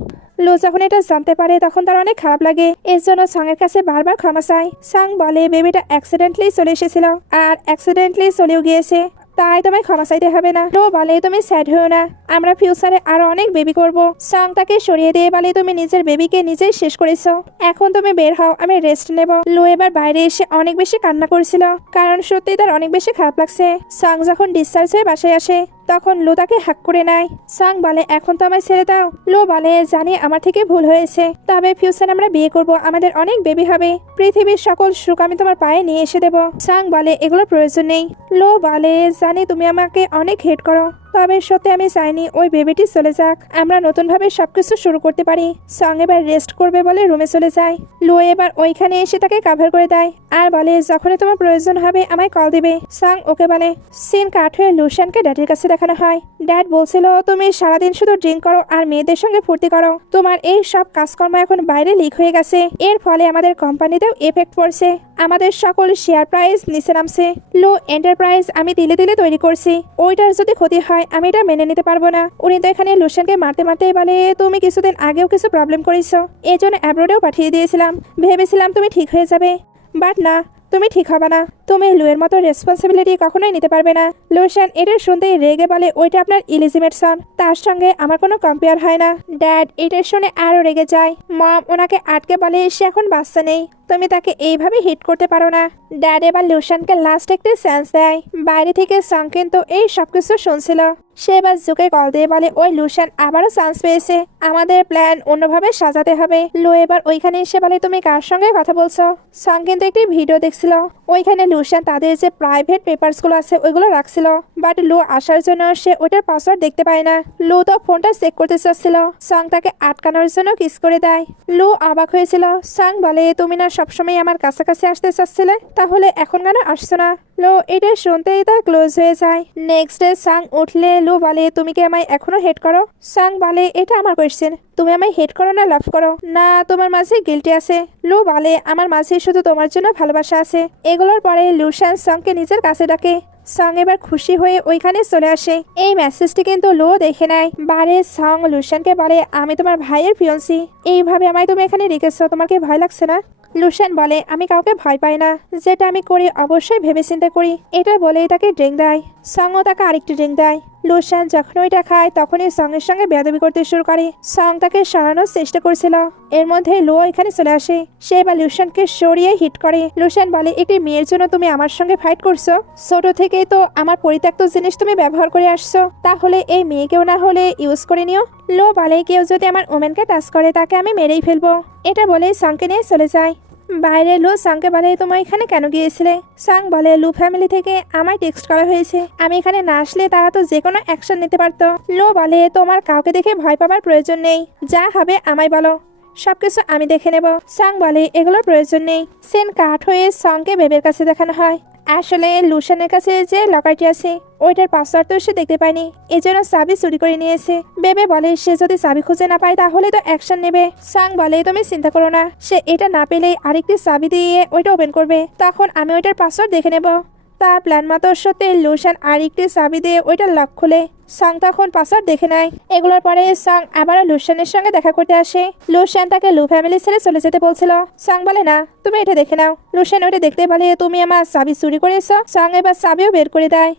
লো যখন এটা জানতে পারে তখন তার অনেক খারাপ লাগে। এর জন্য সং এর কাছে বারবার ক্ষমা চায়। সং বলে বেবিটা অ্যাক্সিডেন্টলি চলে এসেছিল আর অ্যাক্সিডেন্টলি চলেও গিয়েছে, তাই তোমায় ক্ষমা চাইতে হবে না। লো বলে তুমি স্যাড হও না, আমরা ফিউচারে আরো অনেক বেবি করব। সং তাকে সরিয়ে দিয়ে বলে তুমি নিজের বেবিকে নিজেই শেষ করেছো, এখন তুমি বের হও, আমি রেস্ট নেব। লো এবার বাইরে এসে অনেক বেশি কান্না করছিল, কারণ সত্যি তার অনেক বেশি খারাপ লাগছে। সং যখন ডিসচার্জ হয়ে বাসায় আসে তখন লো তাকে হাক করে নেয়। সং বলে এখন তো আমায় ছেড়ে দাও। লো বলে জানি আমার থেকে ভুল হয়েছে, তবে ফিউচার আমরা বিয়ে করব, আমাদের অনেক বেবি হবে, পৃথিবীর সকল সুখ আমি তোমার পায়ে নিয়ে এসে দেব। সং বলে এগুলোর প্রয়োজন নেই। লো বলে জানি তুমি আমাকে অনেক হেট করো, তবে সত্যি আমি চাইনি ওই বেবিটি চলে যাক, আমরা নতুনভাবে সবকিছু শুরু করতে পারি। সং এবার রেস্ট করবে বলে রুমে চলে যায়। লো এবার ওইখানে এসে তাকে কাভার করে দেয় আর বলে যখনই তোমার প্রয়োজন হবে আমায় কল দিবে। সং ওকে বলে। সিন কাট হয়ে লুশানকে ড্যাডির কাছে দেখানো হয়। ড্যাড বলছিল তুমি সারাদিন শুধু ড্রিঙ্ক করো আর মেয়েদের সঙ্গে ফুর্তি করো, তোমার এই সব কাজকর্ম এখন বাইরে লিক হয়ে গেছে, এর ফলে আমাদের কোম্পানিতেও এফেক্ট পড়ছে, আমাদের সকল শেয়ার প্রাইস নিচে নামছে। লো এন্টারপ্রাইজ আমি দিলে দিলে তৈরি করছি, ওইটার যদি ক্ষতি হয় আমি এটা মেনে নিতে পারবো না। উনি তো এখানে লুশানকে মারতে মারতেই বলে তুমি কিছুদিন আগেও কিছু প্রবলেম করেছো, এই জন্য অ্যাব্রোডেও পাঠিয়ে দিয়েছিলাম, ভেবেছিলাম তুমি ঠিক হয়ে যাবে, বাট না, তুমি ঠিক হবে না, তুমি লুয়ের মতো রেসপন্সিবিলিটি কখনোই নিতে পারবে না। লুশান এটা শুনতেই রেগে বলে ওইটা আপনার ইলিজিমেট সন, তার সঙ্গে আমার কোনো কম্পেয়ার হয় না। ড্যাড এটা শুনে আরো রেগে যায়। মম ওনাকে আটকে বলে সে এখন বাচ্চা নেই, তুমি তাকে এইভাবে হিট করতে পারো না। ড্যাড এবার লুশানকে লাস্ট একটি সেন্স দেয়। বাইরে থেকে সং কিন্তু এই সবকিছু শুনছিল। সে এবার জুকে কল দিয়ে বলে ওই লুশান আবারও চান্স পেয়েছে, আমাদের প্ল্যান অন্যভাবে সাজাতে হবে। লো এবার ওইখানে এসে বলে তুমি কার সঙ্গে কথা বলছো? সং কিন্তু একটি ভিডিও দেখছিল, ওইখানে লুশান তাদের যে প্রাইভেট পেপারস গুলো আছে ওইগুলো রাখছিল। ডাকছিল, বাট লু আসার জন্য সে ওইটার পাসওয়ার্ড দেখতে পায় না। লু তো ফোনটা চেক করতে চাচ্ছিল, সং তাকে আটকানোর জন্য কিস করে দেয়। লু অবাক হয়েছিল। সং বলে, তুমি না সবসময় আমার কাছাকাছি আসতে চাচ্ছিলে, তাহলে এখন কেন আসছো না? লো এটা শুনতেই তার ক্লোজ হয়ে যায়। নেক্সট ডে সাং উঠলে লু বলে, তুমি কি আমায় এখনো হেট করো? সাং বলে, এটা আমার কোয়েশ্চেন, তুমি আমায় হেট করো না লাভ করো? না তোমার মাঝে গিল্টি আছে। লু বলে, আমার মাঝে শুধু তোমার জন্য ভালোবাসা আছে। এগুলোর পরে লুশান সংকে নিজের কাছে ডাকে। সং এবার খুশি হয়ে ওইখানে চলে আসে। এই মেসেজটি কিন্তু লো দেখে নেয়। বারে সং লুশানকে বলে, আমি তোমার ভাইয়ের ফিয়ন্সি, এইভাবে আমায় তুমি এখানে রেখেছো, তোমার কি ভয় লাগছে না? লুশান বলে, আমি কাউকে ভয় পাই না, যেটা আমি করি অবশ্যই ভেবে চিন্তে করি। এটা বলেই তাকে ড্রিঙ্ক দেয়। সংও তাকে আরেকটি ড্রিঙ্ক দেয়। লুশান যখন ওইটা খায় তখনই সঙ্গের সঙ্গে বেয়াদবি করতে শুরু করে। সং তাকে সরানোর চেষ্টা করছিল, এর মধ্যে লো এখানে চলে আসে। সে এবার লুশানকে সরিয়ে হিট করে। লুশান বলে, একটি মেয়ের জন্য তুমি আমার সঙ্গে ফাইট করছো? ছোট থেকেই তো আমার পরিত্যক্ত জিনিস তুমি ব্যবহার করে আসছো, তাহলে এই মেয়েকেও না হলে ইউজ করে নিও। লো বলে, কেউ যদি আমার ওমেনকে টাচ করে তাকে আমি মেরেই ফেলবো। এটা বলেই সংকে নিয়ে চলে যায়। বাইরে লু সাংকে বলে, তোমার এখানে কেন গিয়েছিলে? সাং বলে, লু ফ্যামিলি থেকে আমায় টেক্সট করা হয়েছে, আমি এখানে না আসলে তারা তো যে কোনো অ্যাকশন নিতে পারতো। লু বলে, তোমার কাউকে দেখে ভয় পাবার প্রয়োজন নেই, যা হবে আমায় বলো, সবকিছু আমি দেখে নেব। সাং বলে, এগুলোর প্রয়োজন নেই। সেন কাট হয়ে সংকে বেবের কাছে দেখানো হয়। আসলে লুশানের কাছে যে লকারটি আছে ওইটার পাসওয়ার্ড তো সে দেখতে পায়নি, এজন্য চাবি চুরি করে নিয়েছে। বেবে বলে, সে যদি চাবি খুঁজে না পায় তাহলে তো অ্যাকশন নেবে। সাং বলে, তুমি চিন্তা করো না, সে এটা না পেলেই আরেকটি চাবি দিয়ে ওইটা ওপেন করবে, তখন আমি ওইটার পাসওয়ার্ড দেখে নেব। তার প্ল্যান মতো সত্যি লুশান আরেকটি চাবি দিয়ে ওইটার লক খুলে সাং তখন পাসওয়ার্ড দেখে নেয়। এগুলোর পরে সাং আবারও লুশানের সঙ্গে দেখা করতে আসে। লুশান তাকে লু ফ্যামিলি ছেড়ে চলে যেতে বলছিল। সাং বলে, না তুমি এটা দেখে নাও। লুশান ওটা দেখতে বলে, তুমি আমার চাবি চুরি করেছো। সাং এবার চাবিও বের করে দেয়।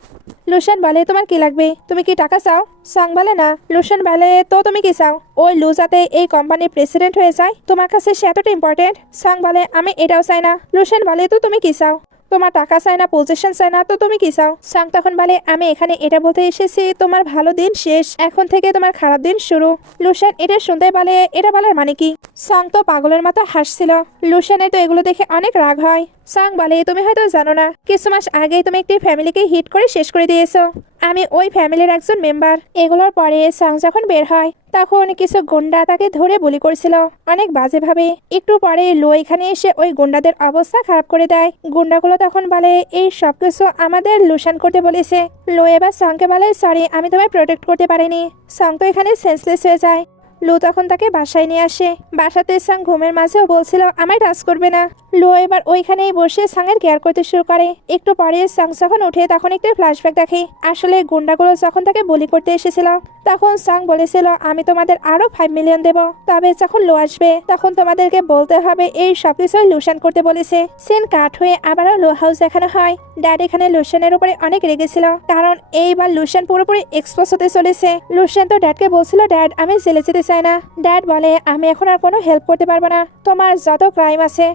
লুশান বলে, তোমার কি লাগবে? তুমি কি টাকা চাও? সাং বলে, না। লুশান বলে, তো তুমি কি চাও? ওই লু যাতে এই কোম্পানির প্রেসিডেন্ট হয়ে যায়, তোমার কাছে সে এতটা ইম্পর্টেন্ট? সাং বলে, আমি এটাও চাই না। লুশান বলে, তো তুমি কি চাও? তোমার টাকা চাই না, পজিশন চাই না, তো তুমি কি চাও? সাং তখন বলে, আমি এখানে এটা বলতে এসেছি, তোমার ভালো দিন শেষ, এখন থেকে তোমার খারাপ দিন শুরু। লুশান এটা শুনতে বলে, এটা বলার মানে কি? সাং তো পাগলের মতো হাসছিল। লুশানের তো এগুলো দেখে অনেক রাগ হয়। সাং বলে, তুমি হয়তো জানো না, কিছু মাস আগেই তুমি একটি ফ্যামিলিকে হিট করে শেষ করে দিয়েছো, আমি ওই ফ্যামিলির একজন মেম্বার। এগুলোর পরে সাং যখন বের হয় তখন কিছু গুন্ডা তাকে ধরে বলি করছিল অনেক বাজেভাবে। একটু পরে লো এখানে এসে ওই গুন্ডাদের অবস্থা খারাপ করে দেয়। গুন্ডাগুলো তখন বলে, এই সবকিছু আমাদের লুশান করতে বলেছে। লো এবার সাংকে বলে, সরি আমি তোমায় প্রোটেক্ট করতে পারিনি। সাং তো এখানে সেন্সলেস হয়ে যায়। লু তখন তাকে বাসায় নিয়ে আসে। বাসাতে সাং ঘুমের মাঝেও বলছিল, আমায় টাচ করবে না। লু এবার ওইখানেই বসে সাংয়ের কেয়ার করতে শুরু করে। একটু পরে সাং যখন উঠে তখন একটি ফ্ল্যাশব্যাক দেখে। আসলে গুন্ডাগুলো যখন তাকে বলি করতে এসেছিল তখন সাং বলেছিল, আমি তোমাদের আরো 5 মিলিয়ন দেব, তবে যখন লো আসবে তখন তোমাদেরকে বলতে হবে এই সবকিছুই লুশান করতে বলেছে। সিন কাট হয়ে আবারও লো হাউস দেখানো হয়। ড্যাড এখানে লুশানের উপরে অনেক রেগেছিল, কারণ এইবার লুশান পুরোপুরি এক্সপোজ হতে চলেছে। লুশান তো ড্যাডকে বলছিল, ড্যাড আমি জেলে যেতে চাই না। ড্যাড বলে, আমি এখন আর কোনো হেল্প করতে পারবো না, তোমার যত ক্রাইম আছে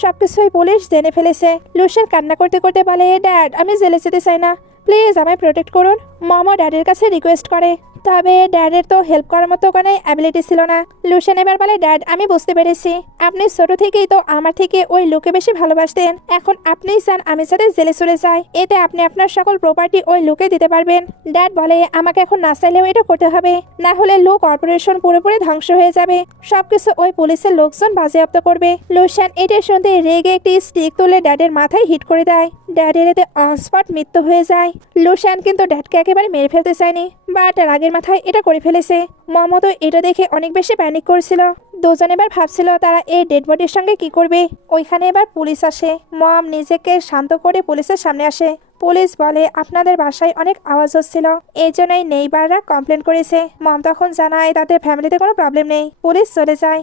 সবকিছুই পুলিশ জেনে ফেলেছে। লুশান কান্না করতে করতে বলে, ড্যাড আমি জেলে যেতে চাই না, প্লিজ আমায় প্রোটেক্ট করুন। মমও ড্যাডের কাছে রিকোয়েস্ট করে, তবে ড্যাডের তো হেল্প করার মতো কোনো অ্যাবিলিটি ছিল না। লুশান এবার বলে, ড্যাড আমি বুঝতে পেরেছি, আপনি ছোট থেকেই তো আমার থেকে ওই লোকে বেশি ভালোবাসতেন, এখন আপনিই চান আমি যাতে জেলে চলে যাই, এতে আপনি আপনার সকল প্রপার্টি ওই লোকে দিতে পারবেন। ড্যাড বলে, আমাকে এখন না চাইলেও এটা করতে হবে, না হলে লো কর্পোরেশন পুরোপুরি ধ্বংস হয়ে যাবে, সবকিছু ওই পুলিশের লোকজন বাজেয়াপ্ত করবে। লুশান এটা শুনতে রেগে একটি স্টিক তুলে ড্যাডের মাথায় হিট করে দেয়। ড্যাডের এতে অনস্পট মৃত্যু হয়ে যায়। লুশান কিন্তু ড্যাডকে একেবারে মেরে ফেলতে চায়নি, বাট রাগের মাথায় এটা করে ফেলেছে। মম তো এটা দেখে অনেক বেশি প্যানিক করছিল। দুজন এবার ভাবছিল তারা এই ডেড বডির সঙ্গে কি করবে। ওইখানে এবার পুলিশ আসে। মম নিজেকে শান্ত করে পুলিশের সামনে আসে। পুলিশ বলে, আপনাদের বাসায় অনেক আওয়াজ হচ্ছিল, এই জন্যই নেইবাররা কমপ্লেন করেছে। মম তখন জানায় তাদের ফ্যামিলিতে কোনো প্রবলেম নেই। পুলিশ চলে যায়।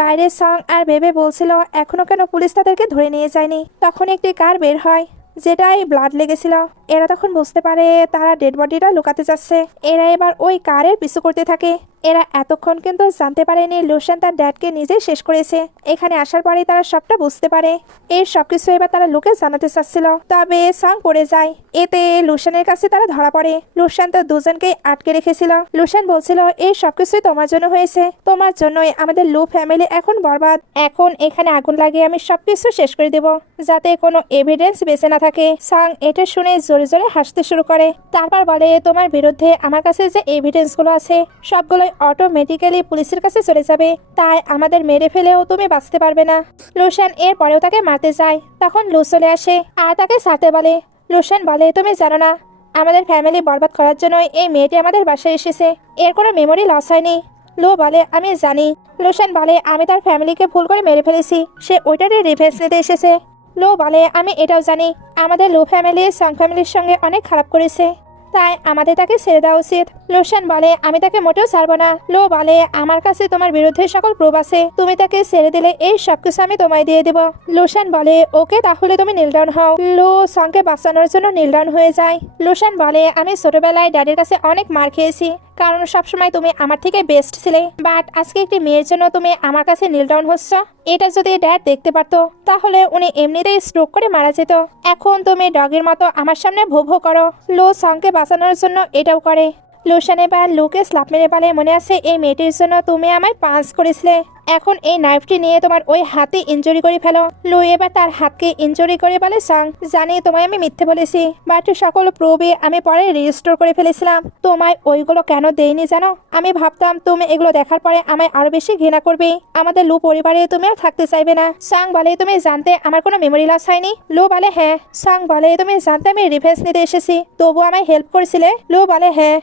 বাইরে সং আর বেবে বলছিল, এখনো কেন পুলিশ তাদেরকে ধরে নিয়ে যায়নি। তখন একটি কার বের হয় যেটাই ব্লাড লেগেছিল। এরা তখন বুঝতে পারে তারা ডেড বডিটা লুকাতে যাচ্ছে। এরা এবার ওই কারের পিছু করতে থাকে। এরা এতক্ষণ কিন্তু জানতে পারেনি লুশান তার ড্যাডকে নিজেই শেষ করেছে। এখানে আসার পরেই তারা সবটা বুঝতে পারে। এই সবকিছু এবার তারা লোকে জানাতে চাচ্ছিল, তবে সং পড়ে যায়। এতে লুশানের কাছে তারা ধরা পড়ে। লুশান তো দুজনকেই আটকে রেখেছিল। লুশান বলছিল এই সবকিছুই তোমার জন্য হয়েছে, তোমার জন্যই আমাদের লু ফ্যামিলি এখন বরবাদ। এখন এখানে আগুন লাগিয়ে আমি সবকিছু শেষ করে দেব, যাতে কোনো এভিডেন্স বেঁচে না থাকে। সং এটা শুনে জোরে জোরে হাসতে শুরু করে। তারপর বলে তোমার বিরুদ্ধে আমার কাছে যে এভিডেন্স গুলো আছে সবগুলোই অটোমেটিক্যালি পুলিশের কাছে চলে যাবে, তাই আমাদের মেরে ফেলেও তুমি বাঁচতে পারবে না। লুশান এর পরেও তাকে মারতে যায়, তখন লু চলে আসে আর তাকে ছাড়তে বলে। লুশান বলে তুমি জানো না আমাদের ফ্যামিলি বরবাদ করার জন্য এই মেয়েটি আমাদের বাসায় এসেছে, এর কোনো মেমোরি লস হয়নি। লু বলে আমি জানি। লুশান বলে আমি তার ফ্যামিলিকে ভুল করে মেরে ফেলেছি, সে ওইটারই রিভেঞ্জ নিতে এসেছে। লু বলে আমি এটাও জানি আমাদের লু ফ্যামিলি সং ফ্যামিলির সঙ্গে অনেক খারাপ করেছে, তাই আমাদের তাকে ছেড়ে দেওয়া উচিত। লুশান বলে আমি তাকে মোটেও ছাড়বো না। লো বলে আমার কাছে তোমার বিরুদ্ধে সকল প্রুফ আছে, তুমি তাকে ছেড়ে দিলে এই সবকিছু আমি তোমায় দিয়ে দেব। লুশান বলে ওকে তাহলে তুমি নীল ডাউন হও। লো সংকে বাঁচানোর জন্য নীল ডাউন হয়ে যায়। লুশান বলে আমি ছোটবেলায় ড্যাডির কাছে অনেক মার খেয়েছি, কারণ সবসময় তুমি আমার থেকে বেস্ট ছিলে, বাট আজকে একটি মেয়ের জন্য তুমি আমার কাছে নীল ডাউন হচ্ছ। এটা যদি ড্যাড দেখতে পারতো তাহলে উনি এমনিতেই স্ট্রোক করে মারা যেত। এখন তুমি ডগের মতো আমার সামনে ভো ভো করো। লো সংকে বাঁচানোর জন্য এটাও করে। লুশান এবার লুকে স্লাপ মেরে বলে মনে আছে এই মেয়েটির জন্য তুমি আমায় পাঞ্চ করেছিলে, এখন এই নাইফটি নিয়ে তোমার ওই হাতে ইনজুরি করে ফেলো। লু এবার তার হাতকে ইনজুরি করে বলে সং জানি তোমায় আমি মিথ্যে বলেছি, বাট সকল প্রুফে আমি পরে রিস্টোর করে ফেলেছিলাম। তোমায় ওইগুলো কেন দেইনি জানো? আমি ভাবতাম তুমি এগুলো দেখার পরে আমায় আরো বেশি ঘৃণা করবে, আমাদের লু পরিবারে তুমি আর থাকতে চাইবে না। সং বলে তুমি জানতে আমার কোনো মেমোরি লস হয়নি? লু বলে হ্যাঁ। সং বলে তুমি জানতে আমি রিভেঞ্জ নিতে এসেছি, তবু আমায় হেল্প করেছিলে? লু বলে হ্যাঁ।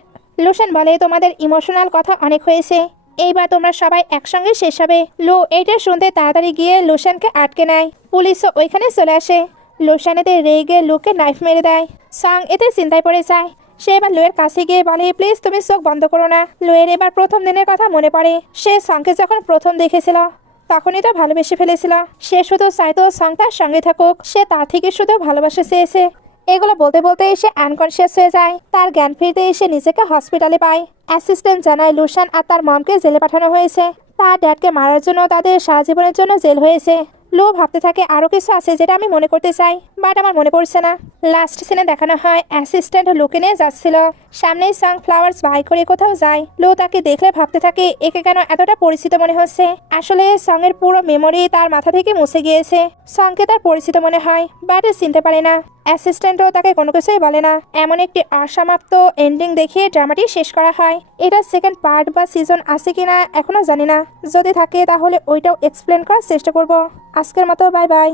লুশান বলে তোমাদের ইমোশনাল কথা অনেক হয়েছে, এইবার তোমরা সবাই একসঙ্গে শেষ হবে। লু এইটা শুনতে তাড়াতাড়ি গিয়ে লুশানকে আটকে নেয়। পুলিশও ওইখানে চলে আসে। লুশান এতে রেগে লুকে নাইফ মেরে দেয়। সং এতে চিন্তায় পড়ে যায়। সে এবার লুয়ের কাছে গিয়ে বলে প্লিজ তুমি চোখ বন্ধ করো না। লুয়ের এবার প্রথম দিনের কথা মনে পড়ে। সে সংকে যখন প্রথম দেখেছিল তখনই তো ভালোবেসে ফেলেছিল। সে শুধু চাইতো সং তার সঙ্গে থাকুক, সে তার থেকে শুধু ভালোবাসা চেয়েছে। এগুলো বলতে বলতে এসে আনকনসিয়াস হয়ে যায়। তার জ্ঞান ফিরতে এসে নিজেকে হসপিটালে পায়। অ্যাসিস্ট্যান্ট জানায় লুশান আর তার মমকে জেলে পাঠানো হয়েছে, তার ড্যাডকে মারার জন্য তাদের সারা জীবনের জন্য জেল হয়েছে। লু ভাবতে থাকে আরো কিছু আছে যেটা আমি মনে করতে চাই, বাট আমার মনে পড়ছে না। লাস্ট সিনে দেখানো হয় অ্যাসিস্ট্যান্ট লুকে নিয়ে যাচ্ছিল, সামনেই সং ফ্লাওয়ার্স বাই করে কোথাও যায়। লু তাকে দেখলে ভাবতে থাকে একে কেন এতটা পরিচিত মনে হচ্ছে। আসলে সং এর পুরো মেমোরি তার মাথা থেকে মুছে গিয়েছে। সংকে তার পরিচিত মনে হয়, বাট চিনতে পারে না। অ্যাসিস্ট্যান্টও তাকে কোনো কিছুই বলে না। এমন একটি অসমাপ্ত এন্ডিং দেখিয়ে ড্রামাটি শেষ করা হয়। এটা সেকেন্ড পার্ট বা সিজন আছে কিনা এখনো জানি না, যদি থাকে তাহলে ওইটাও এক্সপ্লেন করার চেষ্টা করব। আজকের মতো বাই বাই।